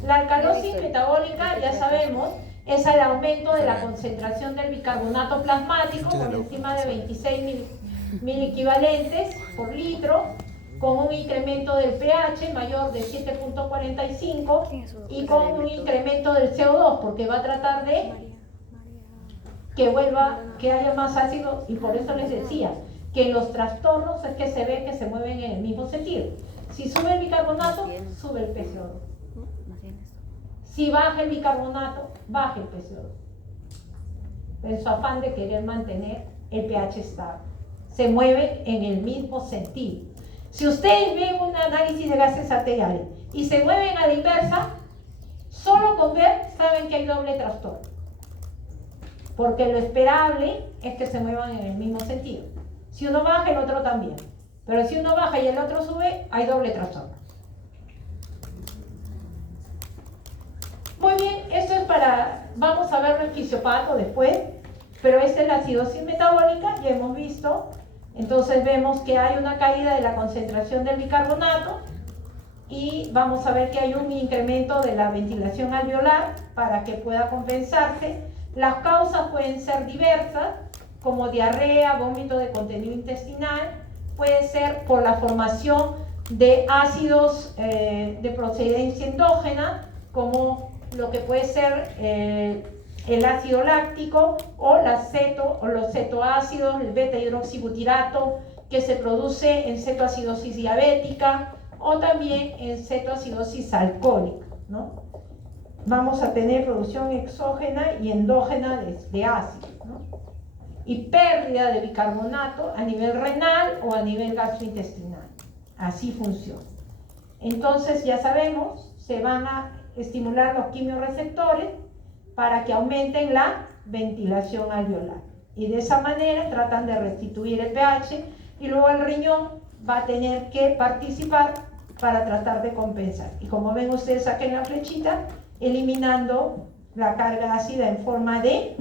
La alcalosis metabólica, ya sabemos, es el aumento de la concentración del bicarbonato plasmático por encima de 26 miliequivalentes por litro, con un incremento del pH mayor de 7.45 y con un incremento del CO2, porque va a tratar de que haya más ácido, y por eso les decía que en los trastornos es que se ve que se mueven en el mismo sentido. Si sube el bicarbonato, sube el PCO2. Si baja el bicarbonato, baja el PCO2. En su afán de querer mantener el pH estable. Se mueve en el mismo sentido. Si ustedes ven un análisis de gases arteriales y se mueven a la inversa, solo con ver saben que hay doble trastorno. Porque lo esperable es que se muevan en el mismo sentido. Si uno baja, el otro también. Pero si uno baja y el otro sube, hay doble trastorno. Muy bien, esto es vamos a verlo en fisiopato después, pero esta es la acidosis metabólica, ya hemos visto. Entonces vemos que hay una caída de la concentración del bicarbonato y vamos a ver que hay un incremento de la ventilación alveolar para que pueda compensarse. Las causas pueden ser diversas, como diarrea, vómito de contenido intestinal, puede ser por la formación de ácidos de procedencia endógena, como lo que puede ser el ácido láctico o los cetoácidos, el beta-hidroxibutirato, que se produce en cetoacidosis diabética o también en cetoacidosis alcohólica, ¿no? Vamos a tener producción exógena y endógena de ácido, ¿no? Y pérdida de bicarbonato a nivel renal o a nivel gastrointestinal. Así funciona. Entonces ya sabemos, se van a estimular los quimiorreceptores para que aumenten la ventilación alveolar. Y de esa manera tratan de restituir el pH y luego el riñón va a tener que participar para tratar de compensar. Y como ven ustedes aquí en la flechita, eliminando la carga ácida en forma de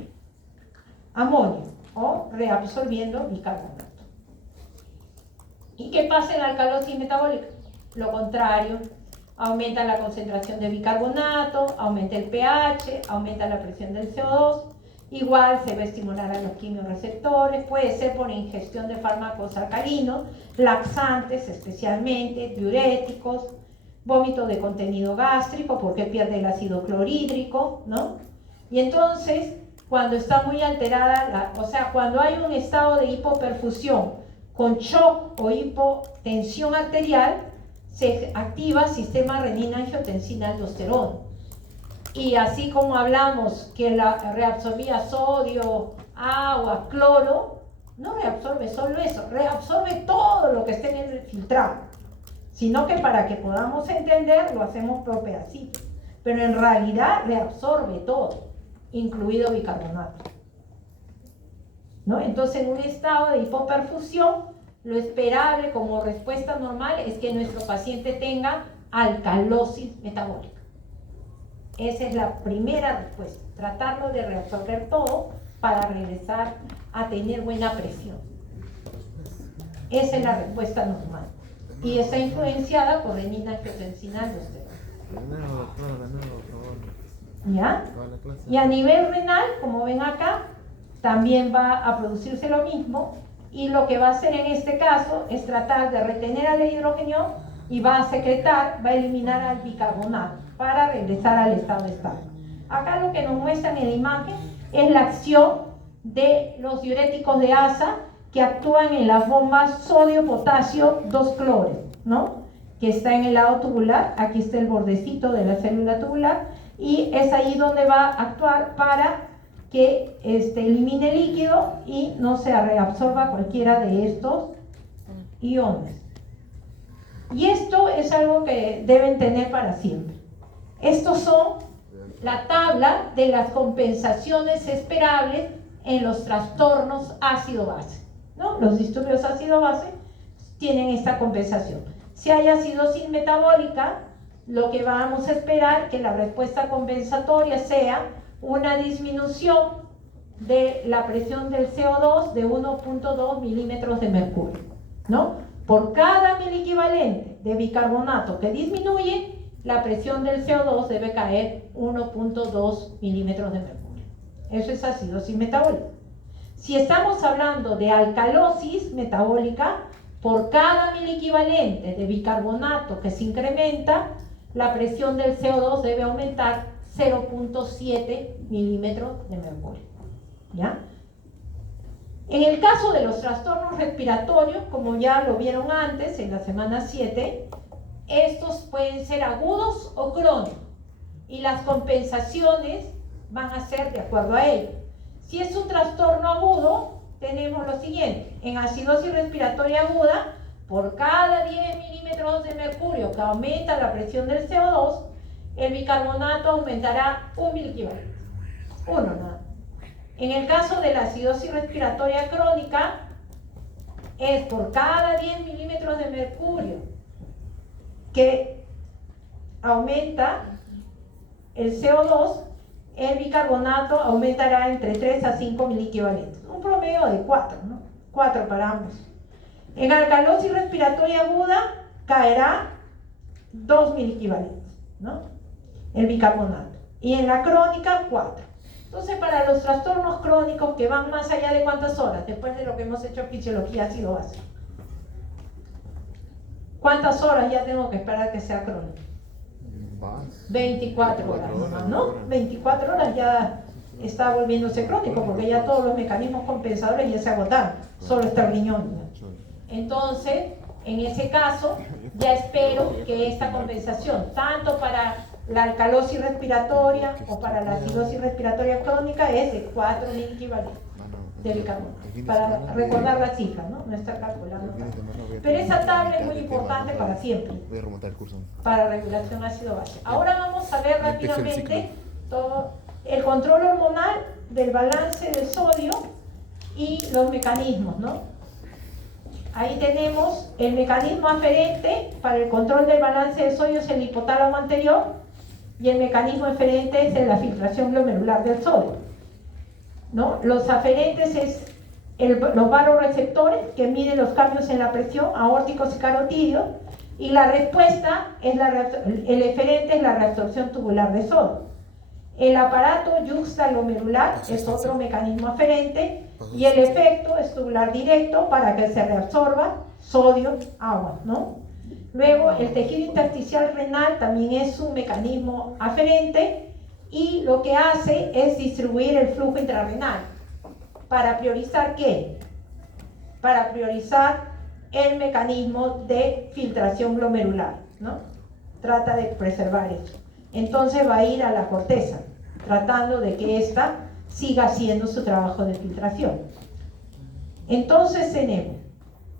amonio o reabsorbiendo bicarbonato. ¿Y qué pasa en la alcalosis metabólica? Lo contrario, aumenta la concentración de bicarbonato, aumenta el pH, aumenta la presión del CO2, igual se va a estimular a los quimiorreceptores, puede ser por ingestión de fármacos alcalinos, laxantes especialmente, diuréticos, vómito de contenido gástrico porque pierde el ácido clorhídrico, ¿no? Y entonces, cuando está muy alterada, cuando hay un estado de hipoperfusión con shock o hipotensión arterial, se activa sistema renina-angiotensina-aldosterona. Y así como hablamos que reabsorbía sodio, agua, cloro, no reabsorbe solo eso, reabsorbe todo lo que esté en el filtrado. Sino que para que podamos entender, lo hacemos por pedacitos. Pero en realidad reabsorbe todo, incluido bicarbonato, ¿no? Entonces, en un estado de hipoperfusión, lo esperable como respuesta normal es que nuestro paciente tenga alcalosis metabólica. Esa es la primera respuesta, tratarlo de reabsorber todo para regresar a tener buena presión. Esa es la respuesta normal. Y está influenciada por renina-angiotensina-aldosterona. ¿Ya? Y a nivel renal, como ven acá, también va a producirse lo mismo, y lo que va a hacer en este caso es tratar de retener al hidrógeno y va a secretar, va a eliminar al bicarbonato para regresar al estado estable. Acá lo que nos muestran en la imagen es la acción de los diuréticos de ASA que actúan en las bombas sodio-potasio 2-cloro, ¿no? Que está en el lado tubular, aquí está el bordecito de la célula tubular, y es ahí donde va a actuar para que elimine líquido y no se reabsorba cualquiera de estos iones. Y esto es algo que deben tener para siempre. Estos son la tabla de las compensaciones esperables en los trastornos ácido-base, ¿no? Los disturbios ácido-base tienen esta compensación. Si hay acidosis metabólica, lo que vamos a esperar que la respuesta compensatoria sea una disminución de la presión del CO2 de 1.2 milímetros de mercurio, ¿no? Por cada miliequivalente de bicarbonato que disminuye, la presión del CO2 debe caer 1.2 milímetros de mercurio. Eso es acidosis metabólica. Si estamos hablando de alcalosis metabólica, por cada miliequivalente de bicarbonato que se incrementa, la presión del CO2 debe aumentar 0.7 milímetros de mercurio. ¿Ya? En el caso de los trastornos respiratorios, como ya lo vieron antes en la semana 7, estos pueden ser agudos o crónicos y las compensaciones van a ser de acuerdo a ello. Si es un trastorno agudo, tenemos lo siguiente: en acidosis respiratoria aguda, por cada 10 milímetros de mercurio que aumenta la presión del CO2, el bicarbonato aumentará 1 miliequivalente. Uno nada. En el caso de la acidosis respiratoria crónica, es por cada 10 milímetros de mercurio que aumenta el CO2, el bicarbonato aumentará entre 3 a 5 miliequivalentes. Un promedio de 4, ¿no? 4 para ambos. En alcalosis respiratoria aguda caerá 2 miliequivalentes, ¿no? El bicarbonato. Y en la crónica, 4. Entonces, para los trastornos crónicos que van más allá de ¿cuántas horas? Después de lo que hemos hecho en fisiología ácido-base. ¿Cuántas horas ya tengo que esperar que sea crónico? 24 horas nomás, ¿no? 24 horas ya está volviéndose crónico porque ya todos los mecanismos compensadores ya se agotaron, solo está el riñón. Entonces, en ese caso, ya espero que esta compensación, tanto para la alcalosis respiratoria o para la acidosis respiratoria crónica, es de 4 miliequivalentes de bicarbonato. Para recordar la cifra, ¿no? No estar calculando. Pero esa tabla es muy importante para siempre. Voy a remontar el curso. Para regulación ácido-base. Ahora vamos a ver rápidamente todo el control hormonal del balance del sodio y los mecanismos, ¿no? Ahí tenemos el mecanismo aferente para el control del balance del sodio, es el hipotálamo anterior, y el mecanismo eferente es la filtración glomerular del sodio, ¿no? Los aferentes es los vasoreceptores que miden los cambios en la presión, aórticos y carotídeos, y la respuesta es el eferente es la reabsorción tubular de sodio. El aparato yuxtaglomerular es otro mecanismo aferente y el efecto es tubular directo para que se reabsorba sodio, agua, ¿no? Luego el tejido intersticial renal también es un mecanismo aferente y lo que hace es distribuir el flujo intrarrenal. ¿Para priorizar qué? Para priorizar el mecanismo de filtración glomerular, ¿no? Trata de preservar eso. Entonces va a ir a la corteza, tratando de que ésta siga haciendo su trabajo de filtración. Entonces tenemos,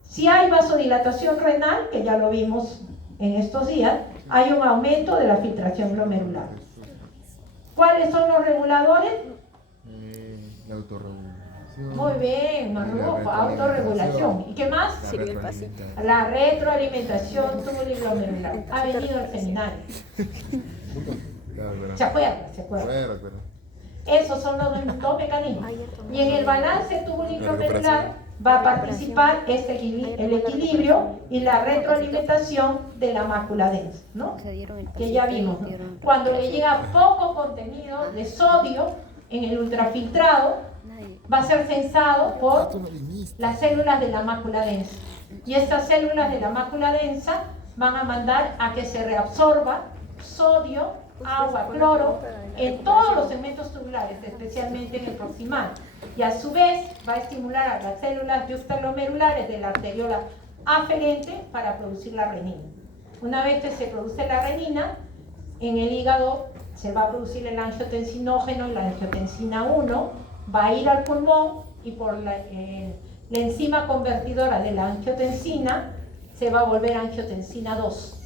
si hay vasodilatación renal, que ya lo vimos en estos días, hay un aumento de la filtración glomerular. ¿Cuáles son los reguladores? La autorregulación. Muy bien, Marrufo, autorregulación. ¿Y qué más? La retroalimentación tubuloglomerular. Ha venido al seminario. ¿Se acuerda? ¿Se acuerda? Esos son los dos mecanismos. Y en el balance tubuloglomerular va a participar el equilibrio y la retroalimentación de la mácula densa, ¿no? Que ya vimos, ¿no? Cuando le llega poco contenido de sodio en el ultrafiltrado, va a ser censado por las células de la mácula densa. Y estas células de la mácula densa van a mandar a que se reabsorba sodio, agua, cloro en todos los segmentos tubulares, especialmente en el proximal. Y a su vez va a estimular a las células yuxtaglomerulares de la arteriola aferente para producir la renina. Una vez que se produce la renina, en el hígado se va a producir el angiotensinógeno y la angiotensina 1, va a ir al pulmón y por la enzima convertidora de la angiotensina se va a volver angiotensina 2,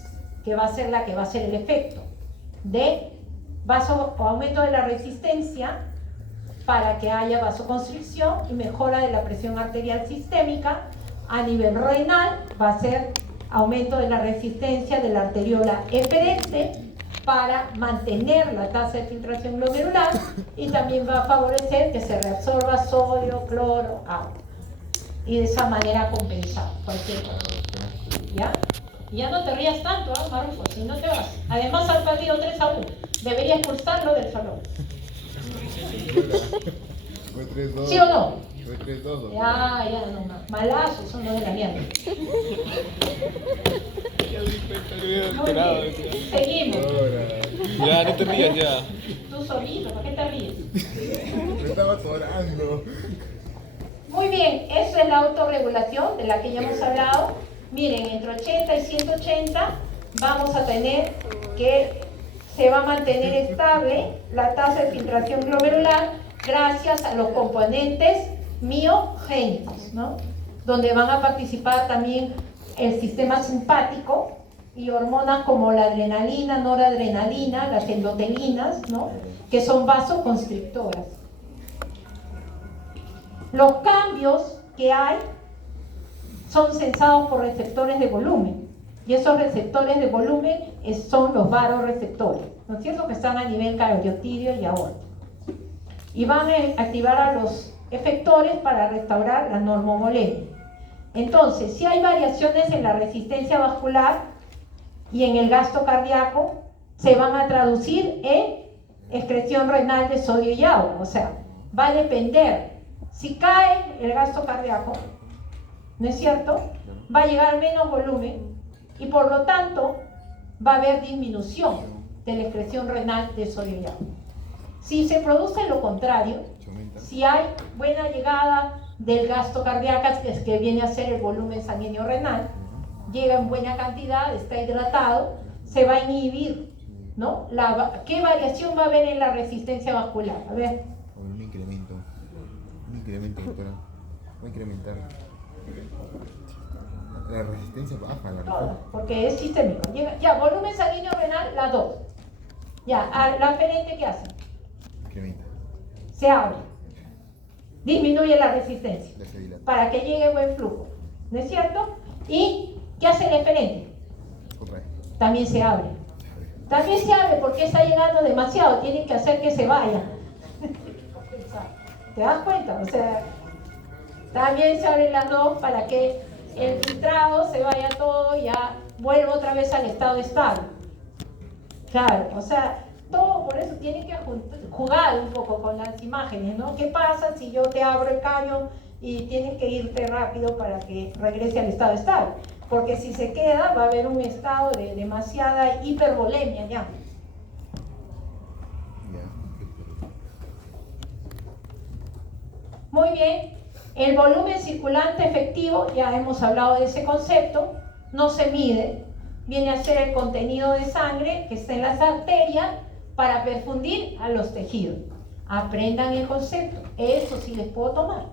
que va a ser la que va a hacer el efecto de aumento de la resistencia para que haya vasoconstricción y mejora de la presión arterial sistémica. A nivel renal va a ser aumento de la resistencia de la arteriola eferente para mantener la tasa de filtración glomerular y también va a favorecer que se reabsorba sodio, cloro, agua y de esa manera compensar cualquier cosa. ¿Ya? Y ya no te rías tanto, Marufo, si no te vas. Además han perdido 3-1. Deberías expulsarlo del salón. Fue 3-2. ¿Sí o no? Fue 3-2. Ya, no, malazos son los de la mierda. Muy bien, seguimos. Ya, no te rías ya. Tú solito, ¿para qué te ríes? Me estaba atorando. Muy bien, eso es la autorregulación de la que ya hemos hablado. Miren, entre 80 y 180 vamos a tener que se va a mantener estable la tasa de filtración glomerular gracias a los componentes miogénicos, ¿no? Donde van a participar también el sistema simpático y hormonas como la adrenalina, noradrenalina, las endotelinas, ¿no? Que son vasoconstrictoras. Los cambios que hay son sensados por receptores de volumen, y esos receptores de volumen son los vasoreceptores, ¿no es cierto? Que están a nivel cariotidio y aorta. Y van a activar a los efectores para restaurar la normovolemia. Entonces, si hay variaciones en la resistencia vascular y en el gasto cardíaco, se van a traducir en excreción renal de sodio y agua. O sea, va a depender. Si cae el gasto cardíaco, ¿no es cierto? Va a llegar menos volumen y por lo tanto va a haber disminución de la excreción renal de sodio y agua. Si se produce lo contrario, si hay buena llegada del gasto cardíaco, que viene a ser el volumen sanguíneo renal, llega en buena cantidad, está hidratado, se va a inhibir, ¿no? ¿Qué variación va a haber en la resistencia vascular? A ver. Un incremento, doctora. Va a incrementar. La resistencia baja, la Todo, porque es sistémico. Ya, volumen sanguíneo renal, la 2. Ya, la aferente, ¿qué hace? incrementa. Se abre. Disminuye la resistencia La se dilata. para que llegue buen flujo, ¿no es cierto? ¿Y qué hace el eferente? Contrae. También se abre. También se abre porque está llegando demasiado, tiene que hacer que se vaya. ¿Te das cuenta? O sea, también se abren las dos para que el filtrado se vaya todo y ya vuelva otra vez al estado estable. Claro, o sea, todo por eso tiene que jugar un poco con las imágenes, ¿no? ¿Qué pasa si yo te abro el caño y tienes que irte rápido para que regrese al estado estable? Porque si se queda va a haber un estado de demasiada hipervolemia ya. Muy bien, el volumen circulante efectivo, ya hemos hablado de ese concepto, no se mide, viene a ser el contenido de sangre que está en las arterias para perfundir a los tejidos. Aprendan el concepto, eso sí les puedo tomar.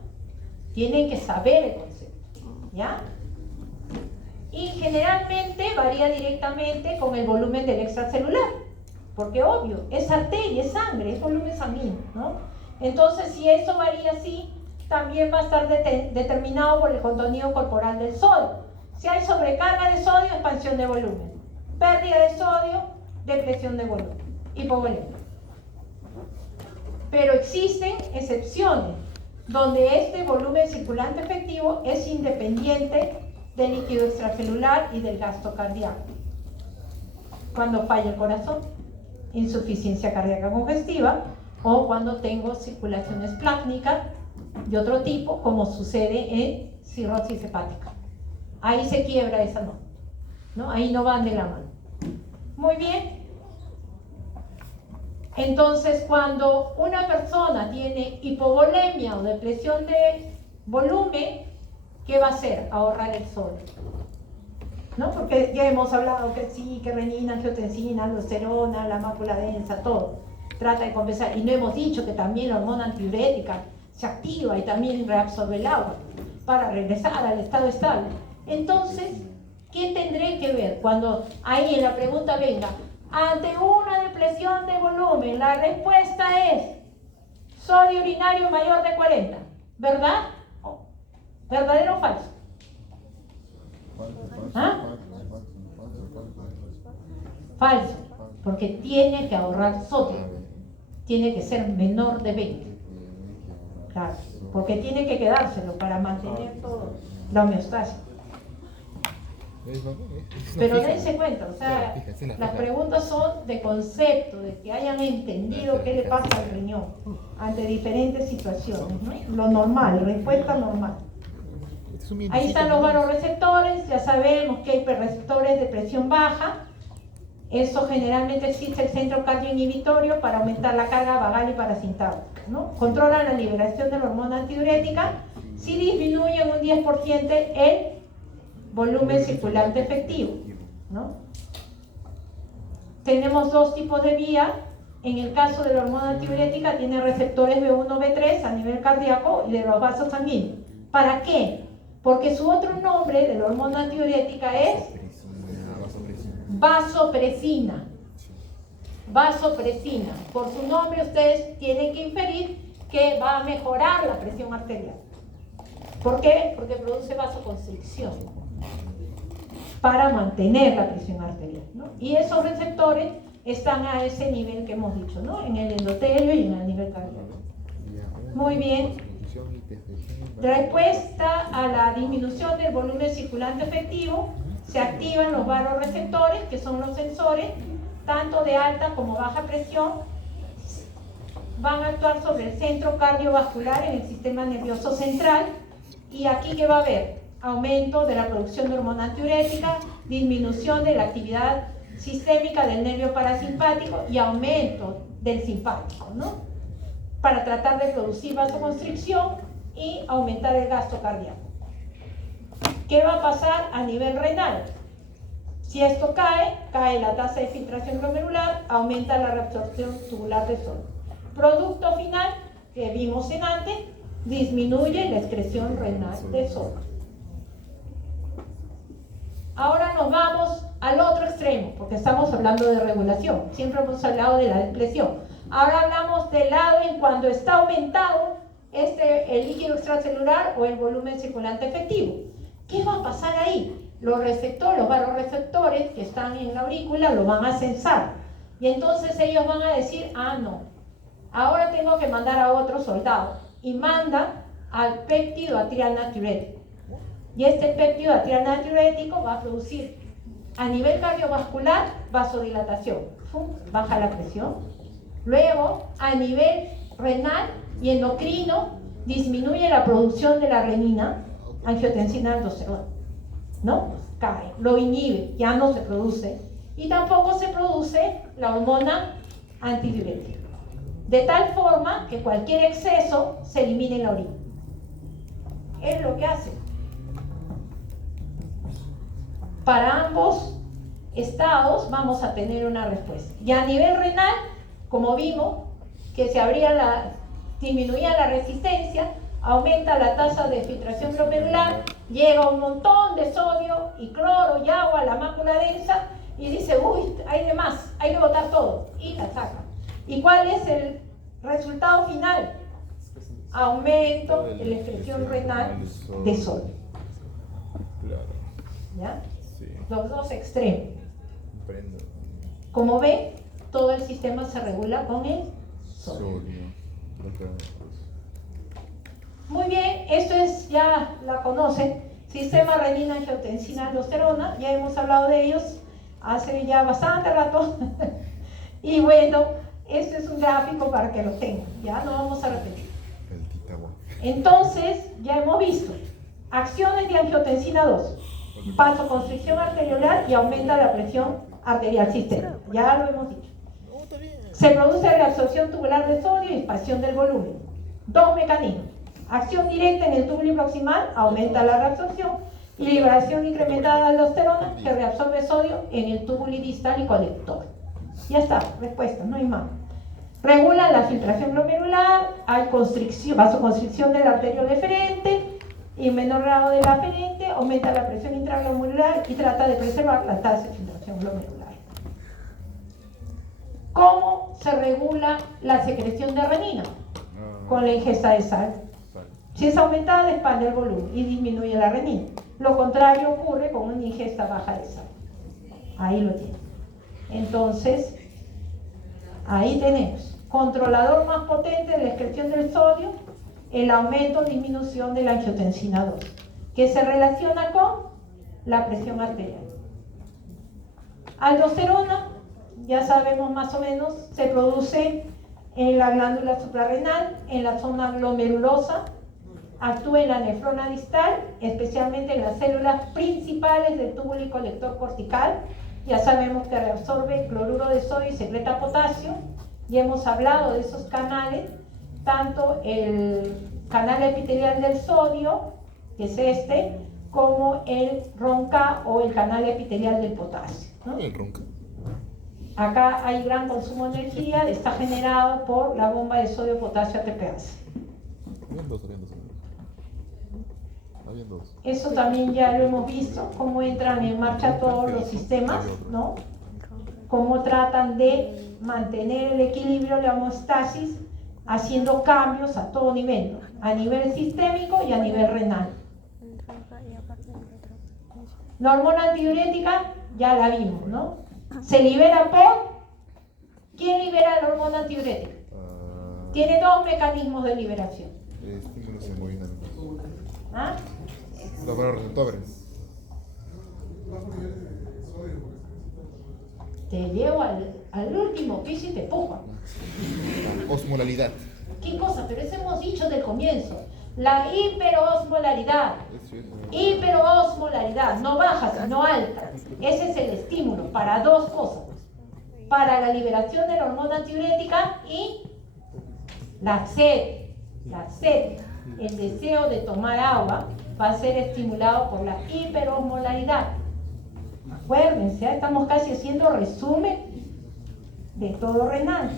Tienen que saber el concepto, ¿ya? Y generalmente varía directamente con el volumen del extracelular, porque obvio, es arteria, es sangre, es volumen sanguíneo, ¿no? Entonces, si eso varía así, también va a estar determinado por el contenido corporal del sodio. Si hay sobrecarga de sodio, expansión de volumen. Pérdida de sodio, depresión de volumen. Hipovolemia. Pero existen excepciones donde este volumen circulante efectivo es independiente del líquido extracelular y del gasto cardíaco. Cuando falla el corazón, insuficiencia cardíaca congestiva, o cuando tengo circulación esplácnica de otro tipo, como sucede en cirrosis hepática. Ahí se quiebra esa norma, ¿no? Ahí no van de la mano. Muy bien. Entonces, cuando una persona tiene hipovolemia o depresión de volumen, ¿qué va a hacer? Ahorrar el sodio, ¿no? Porque ya hemos hablado que sí, que renina, angiotensina, aldosterona, la mácula densa, todo. Trata de compensar. Y no hemos dicho que también la hormona antidiurética se activa y también reabsorbe el agua para regresar al estado estable. Entonces, ¿qué tendré que ver cuando ahí en la pregunta venga? Ante una depresión de volumen, la respuesta es sodio urinario mayor de 40. ¿Verdad? ¿Verdadero o falso? ¿Ah? Falso, porque tiene que ahorrar sodio. Tiene que ser menor de 20. Claro, porque tiene que quedárselo para mantener todo la homeostasis. Pero dense cuenta, o sea, Claro, fíjense, las preguntas son de concepto, de que hayan entendido qué le pasa al riñón ante diferentes situaciones, ¿no? Lo normal, respuesta normal. Ahí están los varoreceptores, ya sabemos que hay hiperreceptores de presión baja. Eso generalmente existe el centro cardioinhibitorio para aumentar la carga vagal y parasimpática, ¿no? Controlan la liberación de la hormona antidiurética si disminuyen un 10% el volumen circulante efectivo, ¿no? Tenemos dos tipos de vía. En el caso de la hormona antidiurética tiene receptores B1, B3 a nivel cardíaco y de los vasos sanguíneos. ¿Para qué? Porque su otro nombre de la hormona antidiurética es vasopresina. Vasopresina. Por su nombre ustedes tienen que inferir que va a mejorar la presión arterial. ¿Por qué? Porque produce vasoconstricción para mantener la presión arterial, ¿no? Y esos receptores están a ese nivel que hemos dicho, ¿no? En el endotelio y en el nivel cardíaco. Muy bien. Respuesta a la disminución del volumen circulante efectivo, se activan los vasoreceptores, que son los sensores, tanto de alta como baja presión, van a actuar sobre el centro cardiovascular en el sistema nervioso central, y aquí ¿qué va a haber? Aumento de la producción de hormona antidiurética, disminución de la actividad sistémica del nervio parasimpático y aumento del simpático, ¿no? Para tratar de producir vasoconstricción y aumentar el gasto cardíaco. ¿Qué va a pasar a nivel renal? Si esto cae la tasa de filtración glomerular, aumenta la reabsorción tubular de sodio. Producto final, que vimos en antes, disminuye la excreción renal de sodio. Ahora nos vamos al otro extremo, porque estamos hablando de regulación. Siempre hemos hablado de la depresión. Ahora hablamos del lado en cuando está aumentado el líquido extracelular o el volumen circulante efectivo. ¿Qué va a pasar ahí? Los receptores, los vasoreceptores que están en la aurícula lo van a sensar. Y entonces ellos van a decir, no, ahora tengo que mandar a otro soldado. Y manda al péptido atrial natriurético. Y este péptido atrial natriurético va a producir a nivel cardiovascular vasodilatación. Baja la presión. Luego, a nivel renal y endocrino, disminuye la producción de la renina, angiotensina aldosterona, ¿no? Cae, lo inhibe, ya no se produce. Y tampoco se produce la hormona antidiurética. De tal forma que cualquier exceso se elimina en la orina. Es lo que hace. Para ambos estados vamos a tener una respuesta. Y a nivel renal, como vimos, que disminuía la resistencia, aumenta la tasa de filtración glomerular, llega un montón de sodio y cloro y agua a la mácula densa y dice, uy, hay de más, hay que botar todo, y la saca. ¿Y cuál es el resultado final? Aumento de la excreción renal de sodio. ¿Ya? Los dos extremos. Como ven, todo el sistema se regula con el sodio. Muy bien, esto es, ya la conocen, sistema renina angiotensina aldosterona, ya hemos hablado de ellos hace ya bastante rato. Y bueno, este es un gráfico para que lo tengan, ya no vamos a repetir. Entonces, ya hemos visto acciones de angiotensina 2, vasoconstricción arteriolar y aumenta la presión arterial sistémica, ya lo hemos dicho. Se produce reabsorción tubular de sodio y expansión del volumen. Dos mecanismos. Acción directa en el túbulo proximal, aumenta la reabsorción, y liberación incrementada de aldosterona, que reabsorbe sodio en el túbulo distal y colector. Ya está, respuesta, no hay más. Regula la filtración glomerular, hay vasoconstricción del arteriol deferente y menor grado de la aferente, aumenta la presión intraglomerular y trata de preservar la tasa de filtración glomerular. ¿Cómo se regula la secreción de renina? Con la ingesta de sal. Si es aumentada, expande el volumen y disminuye la renina. Lo contrario ocurre con una ingesta baja de sal. Ahí lo tienen. Entonces, ahí tenemos. Controlador más potente de la excreción del sodio, el aumento o disminución de la angiotensina 2, que se relaciona con la presión arterial. Aldosterona, ya sabemos más o menos, se produce en la glándula suprarrenal, en la zona glomerulosa, actúa en la nefrona distal, especialmente en las células principales del túbulo y colector cortical. Ya sabemos que reabsorbe cloruro de sodio y secreta potasio. Ya hemos hablado de esos canales, tanto el canal epitelial del sodio, que es este, como el RONCA o el canal epitelial del potasio, ¿no? El ronca. Acá hay gran consumo de energía, está generado por la bomba de sodio-potasio ATPase. Habían dos. Habían dos. Eso también ya lo hemos visto, cómo entran en marcha todos los sistemas, ¿no? Cómo tratan de mantener el equilibrio, la homeostasis, haciendo cambios a todo nivel, ¿no? A nivel sistémico y a nivel renal. La hormona antidiurética ya la vimos, ¿no? Se libera por... ¿Quién libera la hormona antidiurética? Tiene dos mecanismos de liberación. Estímulos hemodinámicos. ¿Ah? Los receptores. Te llevo al último piso y te empujo. Osmolalidad. ¿Qué cosa? Pero eso hemos dicho del comienzo. La hiperosmolaridad. Hiperosmolaridad, no baja, sino alta. Ese es el estímulo para dos cosas. Para la liberación de la hormona antidiurética y la sed. La sed, el deseo de tomar agua, va a ser estimulado por la hiperosmolaridad. Acuérdense, estamos casi haciendo resumen de todo renal.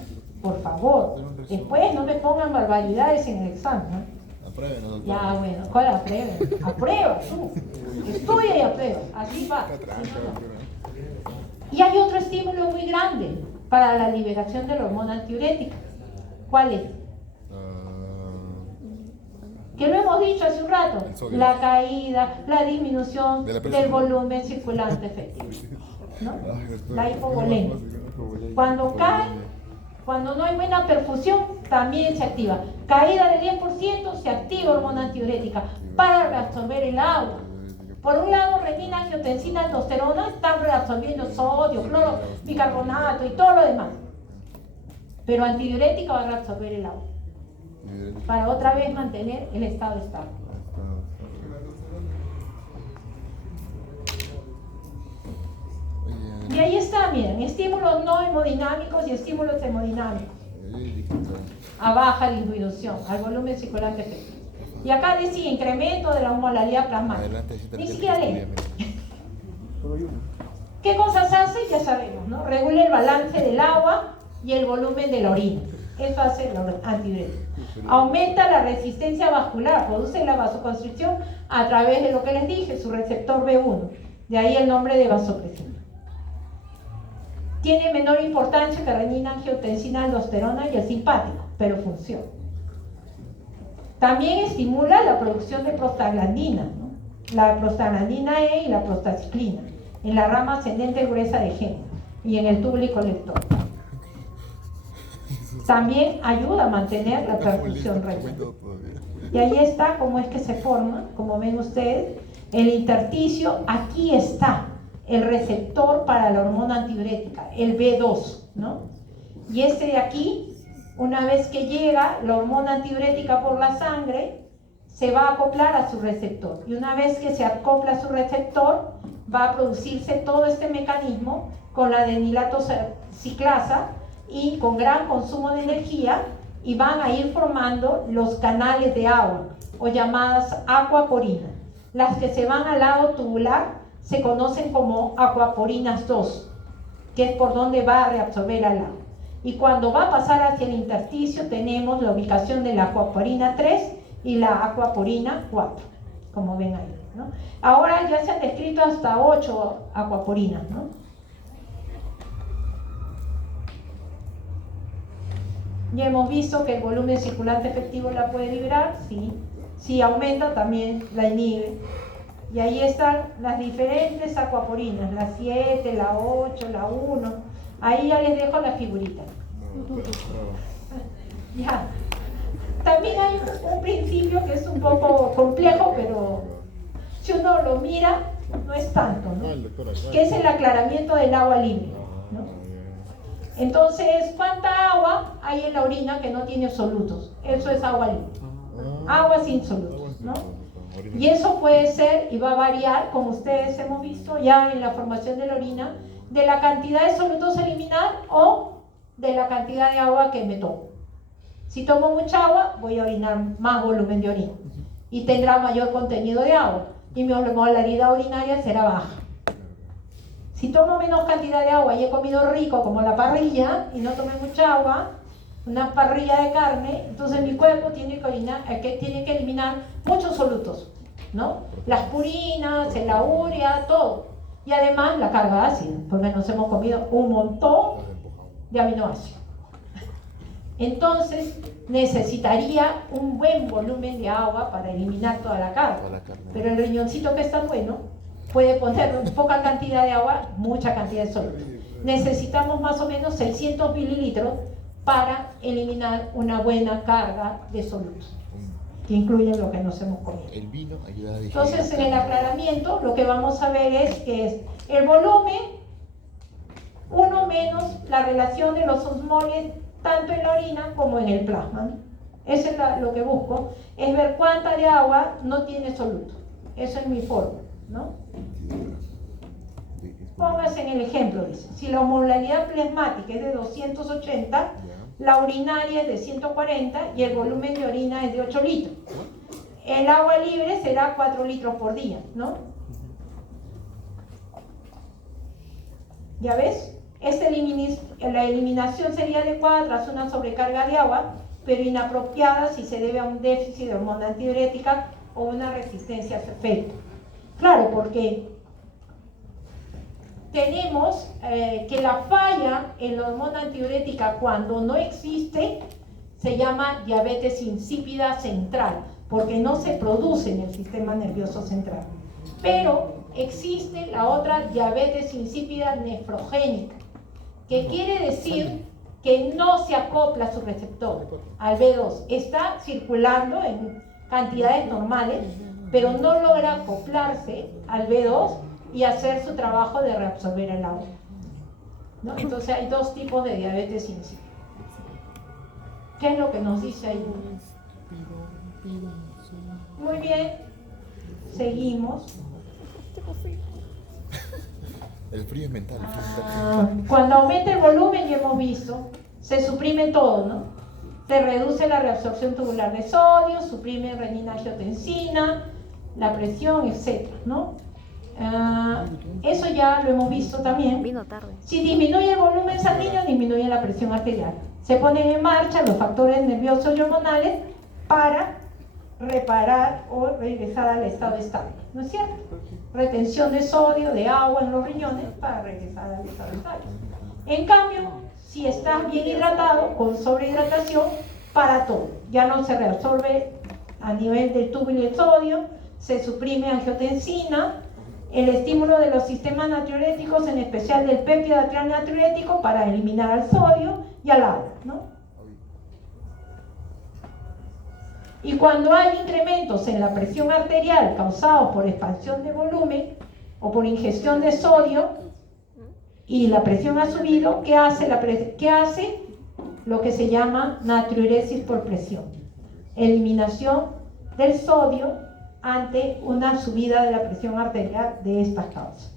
Por favor, después no me pongan barbaridades en el examen, ¿no? Aprueben, doctor. Ya, bueno, ¿cuál aprueben? Aprueba tú. Estudia y aprueba. Así va. Y hay otro estímulo muy grande para la liberación de la hormona antidiurética. ¿Cuál es? Que lo hemos dicho hace un rato. La caída, la disminución del volumen circulante efectivo, ¿no? La hipovolemia. Cuando cae, cuando no hay buena perfusión, también se activa. Caída del 10%, se activa hormona antidiurética para reabsorber el agua. Por un lado, renina, angiotensina, aldosterona están reabsorbiendo sodio, cloro, bicarbonato y todo lo demás. Pero antidiurética va a reabsorber el agua para otra vez mantener el estado estable. Y ahí está, miren, estímulos no hemodinámicos y estímulos hemodinámicos. A baja disminución, al volumen circulante efectivo. Y acá decía incremento de la osmolaridad plasmática. Ni siquiera lee. ¿Qué cosas hace? Ya sabemos, ¿no? Regula el balance del agua y el volumen de la orina. Eso hace la antidiurética. Aumenta la resistencia vascular, produce la vasoconstricción a través de lo que les dije, su receptor B1. De ahí el nombre de vasopresina. Tiene menor importancia que renina, angiotensina, aldosterona y el simpático, pero funciona. También estimula la producción de prostaglandinas, ¿no? La prostaglandina E y la prostaciclina, en la rama ascendente gruesa de género y en el túbulo y colector. También ayuda a mantener la perfusión renal. Y ahí está cómo es que se forma, como ven ustedes, el intersticio. Aquí está el receptor para la hormona antidiurética, el B2, ¿no? Y este de aquí, una vez que llega la hormona antidiurética por la sangre, se va a acoplar a su receptor. Y una vez que se acopla a su receptor, va a producirse todo este mecanismo con la adenilato ciclasa y con gran consumo de energía, y van a ir formando los canales de agua, o llamadas acuaporinas. Las que se van al lado tubular se conocen como acuaporinas 2, que es por donde va a reabsorber el agua. Y cuando va a pasar hacia el intersticio, tenemos la ubicación de la acuaporina 3 y la acuaporina 4, como ven ahí, ¿no? Ahora ya se han descrito hasta 8 acuaporinas, ¿no? Ya hemos visto que el volumen circulante efectivo la puede liberar, sí. Si aumenta, también la inhibe. Y ahí están las diferentes acuaporinas, la 7, la 8, la 1. Ahí ya les dejo la figurita. Ya. También hay un principio que es un poco complejo, pero si uno lo mira, no es tanto, Ah, ¿no? el doctor acá. Que es el aclaramiento del agua libre, ¿no? Entonces, ¿cuánta agua hay en la orina que no tiene solutos? Eso es agua libre. Agua sin solutos, ¿no? Y eso puede ser y va a variar, como ustedes hemos visto ya en la formación de la orina, de la cantidad de solutos a eliminar o de la cantidad de agua que me tomo. Si tomo mucha agua, voy a orinar más volumen de orina y tendrá mayor contenido de agua y mi osmolaridad urinaria será baja. Si tomo menos cantidad de agua y he comido rico como la parrilla y no tomé mucha agua, una parrilla de carne, entonces mi cuerpo tiene que eliminar muchos solutos, ¿no? Las purinas, la urea, todo. Y además la carga ácida, porque nos hemos comido un montón de aminoácidos. Entonces necesitaría un buen volumen de agua para eliminar toda la carga. Pero el riñoncito, que es tan bueno, puede poner poca cantidad de agua, mucha cantidad de solutos. Necesitamos más o menos 600 mililitros para eliminar una buena carga de solutos, que incluyen lo que nos hemos comido. El vino ayuda a digerir. Entonces, en el aclaramiento, lo que vamos a ver es que es el volumen, 1 menos la relación de los osmoles, tanto en la orina como en el plasma, ¿no? Eso es lo que busco, es ver cuánta de agua no tiene soluto. Eso es mi fórmula, ¿no? Póngase en el ejemplo, dice, si la osmolaridad plasmática es de 280, la urinaria es de 140 y el volumen de orina es de 8 litros. El agua libre será 4 litros por día, ¿no? ¿Ya ves? La eliminación sería adecuada tras una sobrecarga de agua, pero inapropiada si se debe a un déficit de hormona antidiurética o una resistencia a su efecto. Claro, porque tenemos que la falla en la hormona antidiurética cuando no existe se llama diabetes insípida central, porque no se produce en el sistema nervioso central. Pero existe la otra diabetes insípida nefrogénica, que quiere decir que no se acopla a su receptor, al B2. Está circulando en cantidades normales, pero no logra acoplarse al B2 y hacer su trabajo de reabsorber el agua, ¿no? Entonces hay dos tipos de diabetes insípida. ¿Qué es lo que nos dice ahí? Muy bien, seguimos. El frío es mental. El frío es mental. Cuando aumenta el volumen, ya hemos visto, se suprime todo, ¿no? Se reduce la reabsorción tubular de sodio, suprime renina-angiotensina, la presión, etc., ¿no? Eso ya lo hemos visto también. Vino tarde. Si disminuye el volumen sanguíneo, disminuye la presión arterial. Se ponen en marcha los factores nerviosos y hormonales para reparar o regresar al estado estable, ¿no es cierto? Retención de sodio, de agua en los riñones para regresar al estado estable. En cambio, si estás bien hidratado, con sobrehidratación, para todo. Ya no se reabsorbe a nivel del túbulo el sodio, se suprime angiotensina, el estímulo de los sistemas natriuréticos, en especial del péptido atrial natriurético, para eliminar al sodio y al agua, ¿no? Y cuando hay incrementos en la presión arterial causados por expansión de volumen o por ingestión de sodio y la presión ha subido, ¿qué hace? ¿Qué hace? Lo que se llama natriuresis por presión. Eliminación del sodio ante una subida de la presión arterial de estas causas.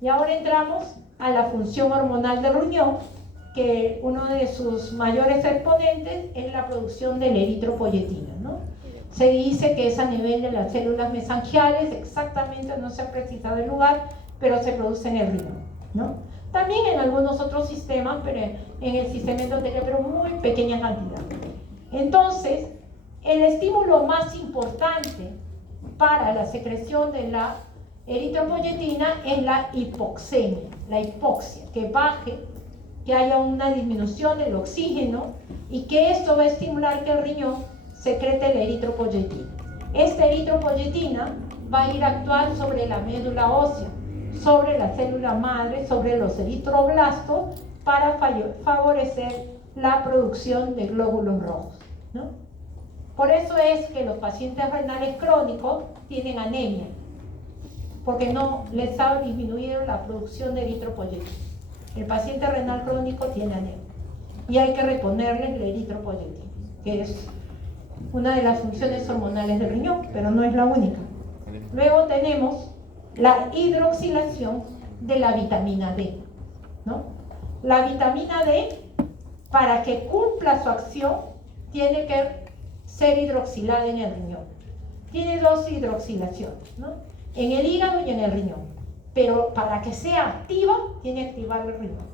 Y ahora entramos a la función hormonal del riñón, que uno de sus mayores exponentes es la producción de la eritropoyetina, ¿no? Se dice que es a nivel de las células mesangiales, exactamente no se ha precisado el lugar, pero se produce en el riñón, ¿no? También en algunos otros sistemas, pero en el sistema endotelial, pero muy pequeña cantidad. Entonces, el estímulo más importante para la secreción de la eritropoyetina es la hipoxemia, la hipoxia, que baje, que haya una disminución del oxígeno y que esto va a estimular que el riñón secrete la eritropoyetina. Esta eritropoyetina va a ir a actuar sobre la médula ósea, sobre la célula madre, sobre los eritroblastos, para favorecer la producción de glóbulos rojos, ¿no? Por eso es que los pacientes renales crónicos tienen anemia. porque no les ha disminuido la producción de eritropoyetina. El paciente renal crónico tiene anemia y hay que reponerle la eritropoyetina, que es una de las funciones hormonales del riñón, pero no es la única. Luego tenemos la hidroxilación de la vitamina D, ¿no? La vitamina D, para que cumpla su acción, tiene que ser hidroxilada en el riñón. Tiene dos hidroxilaciones, ¿no? En el hígado y en el riñón. Pero para que sea activa, tiene que activar el riñón.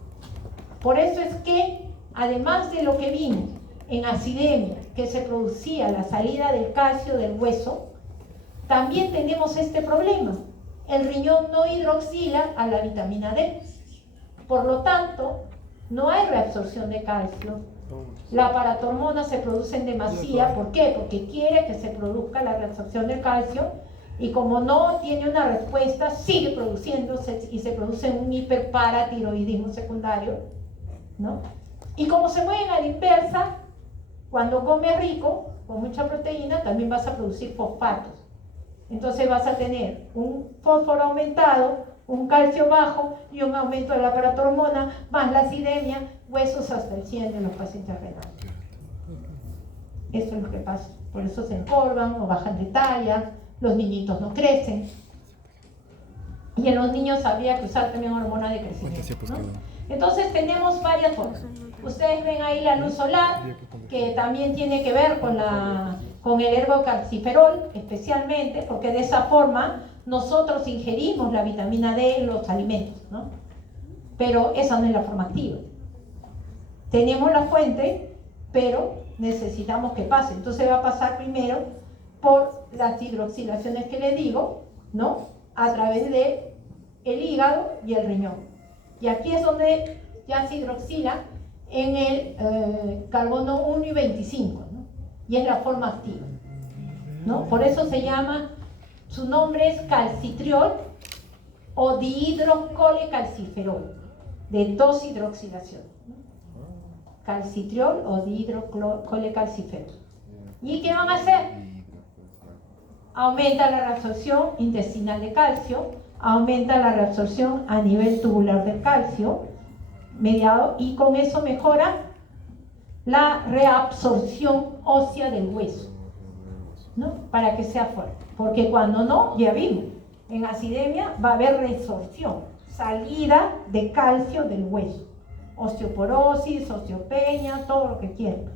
Por eso es que, además de lo que vimos en acidemia, que se producía la salida del calcio del hueso, también tenemos este problema. El riñón no hidroxila a la vitamina D. Por lo tanto, no hay reabsorción de calcio. La paratormona se produce en demasía. ¿Por qué? Porque quiere que se produzca la reabsorción del calcio y como no tiene una respuesta, sigue produciéndose y se produce un hiperparatiroidismo secundario, ¿no? Y como se mueven a la inversa, cuando comes rico, con mucha proteína, también vas a producir fosfatos. Entonces vas a tener un fósforo aumentado, un calcio bajo y un aumento de la paratormona, más la acidemia, huesos hasta el 100 de los pacientes renales. Eso es lo que pasa. Por eso se encorvan o bajan de talla, los niñitos no crecen. Y en los niños habría que usar también hormona de crecimiento, ¿no? Entonces tenemos varias formas. Ustedes ven ahí la luz solar, que también tiene que ver con el ergocalciferol, especialmente, porque de esa forma nosotros ingerimos la vitamina D en los alimentos, ¿no? Pero esa no es la forma activa. Tenemos la fuente, pero necesitamos que pase. Entonces va a pasar primero por las hidroxilaciones que les digo, ¿no? A través de el hígado y el riñón. Y aquí es donde ya se hidroxila en el carbono 1 y 25, ¿no? Y es la forma activa, ¿no? Por eso se llama, su nombre es calcitriol o dihidrocolecalciferol, de dos hidroxilaciones, ¿no? Calcitriol o dihidrocolecalciferol. ¿Y qué van a hacer? Aumenta la reabsorción intestinal de calcio, aumenta la reabsorción a nivel tubular del calcio mediado y con eso mejora la reabsorción ósea del hueso, ¿no? Para que sea fuerte, porque cuando no, ya vimos, en acidemia va a haber resorción, salida de calcio del hueso, osteoporosis, osteopenia, todo lo que quieran.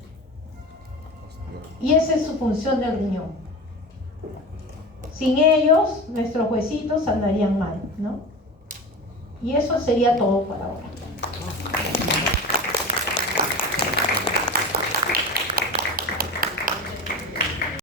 Y esa es su función del riñón. Sin ellos, nuestros huesitos andarían mal, ¿no? Y eso sería todo por ahora.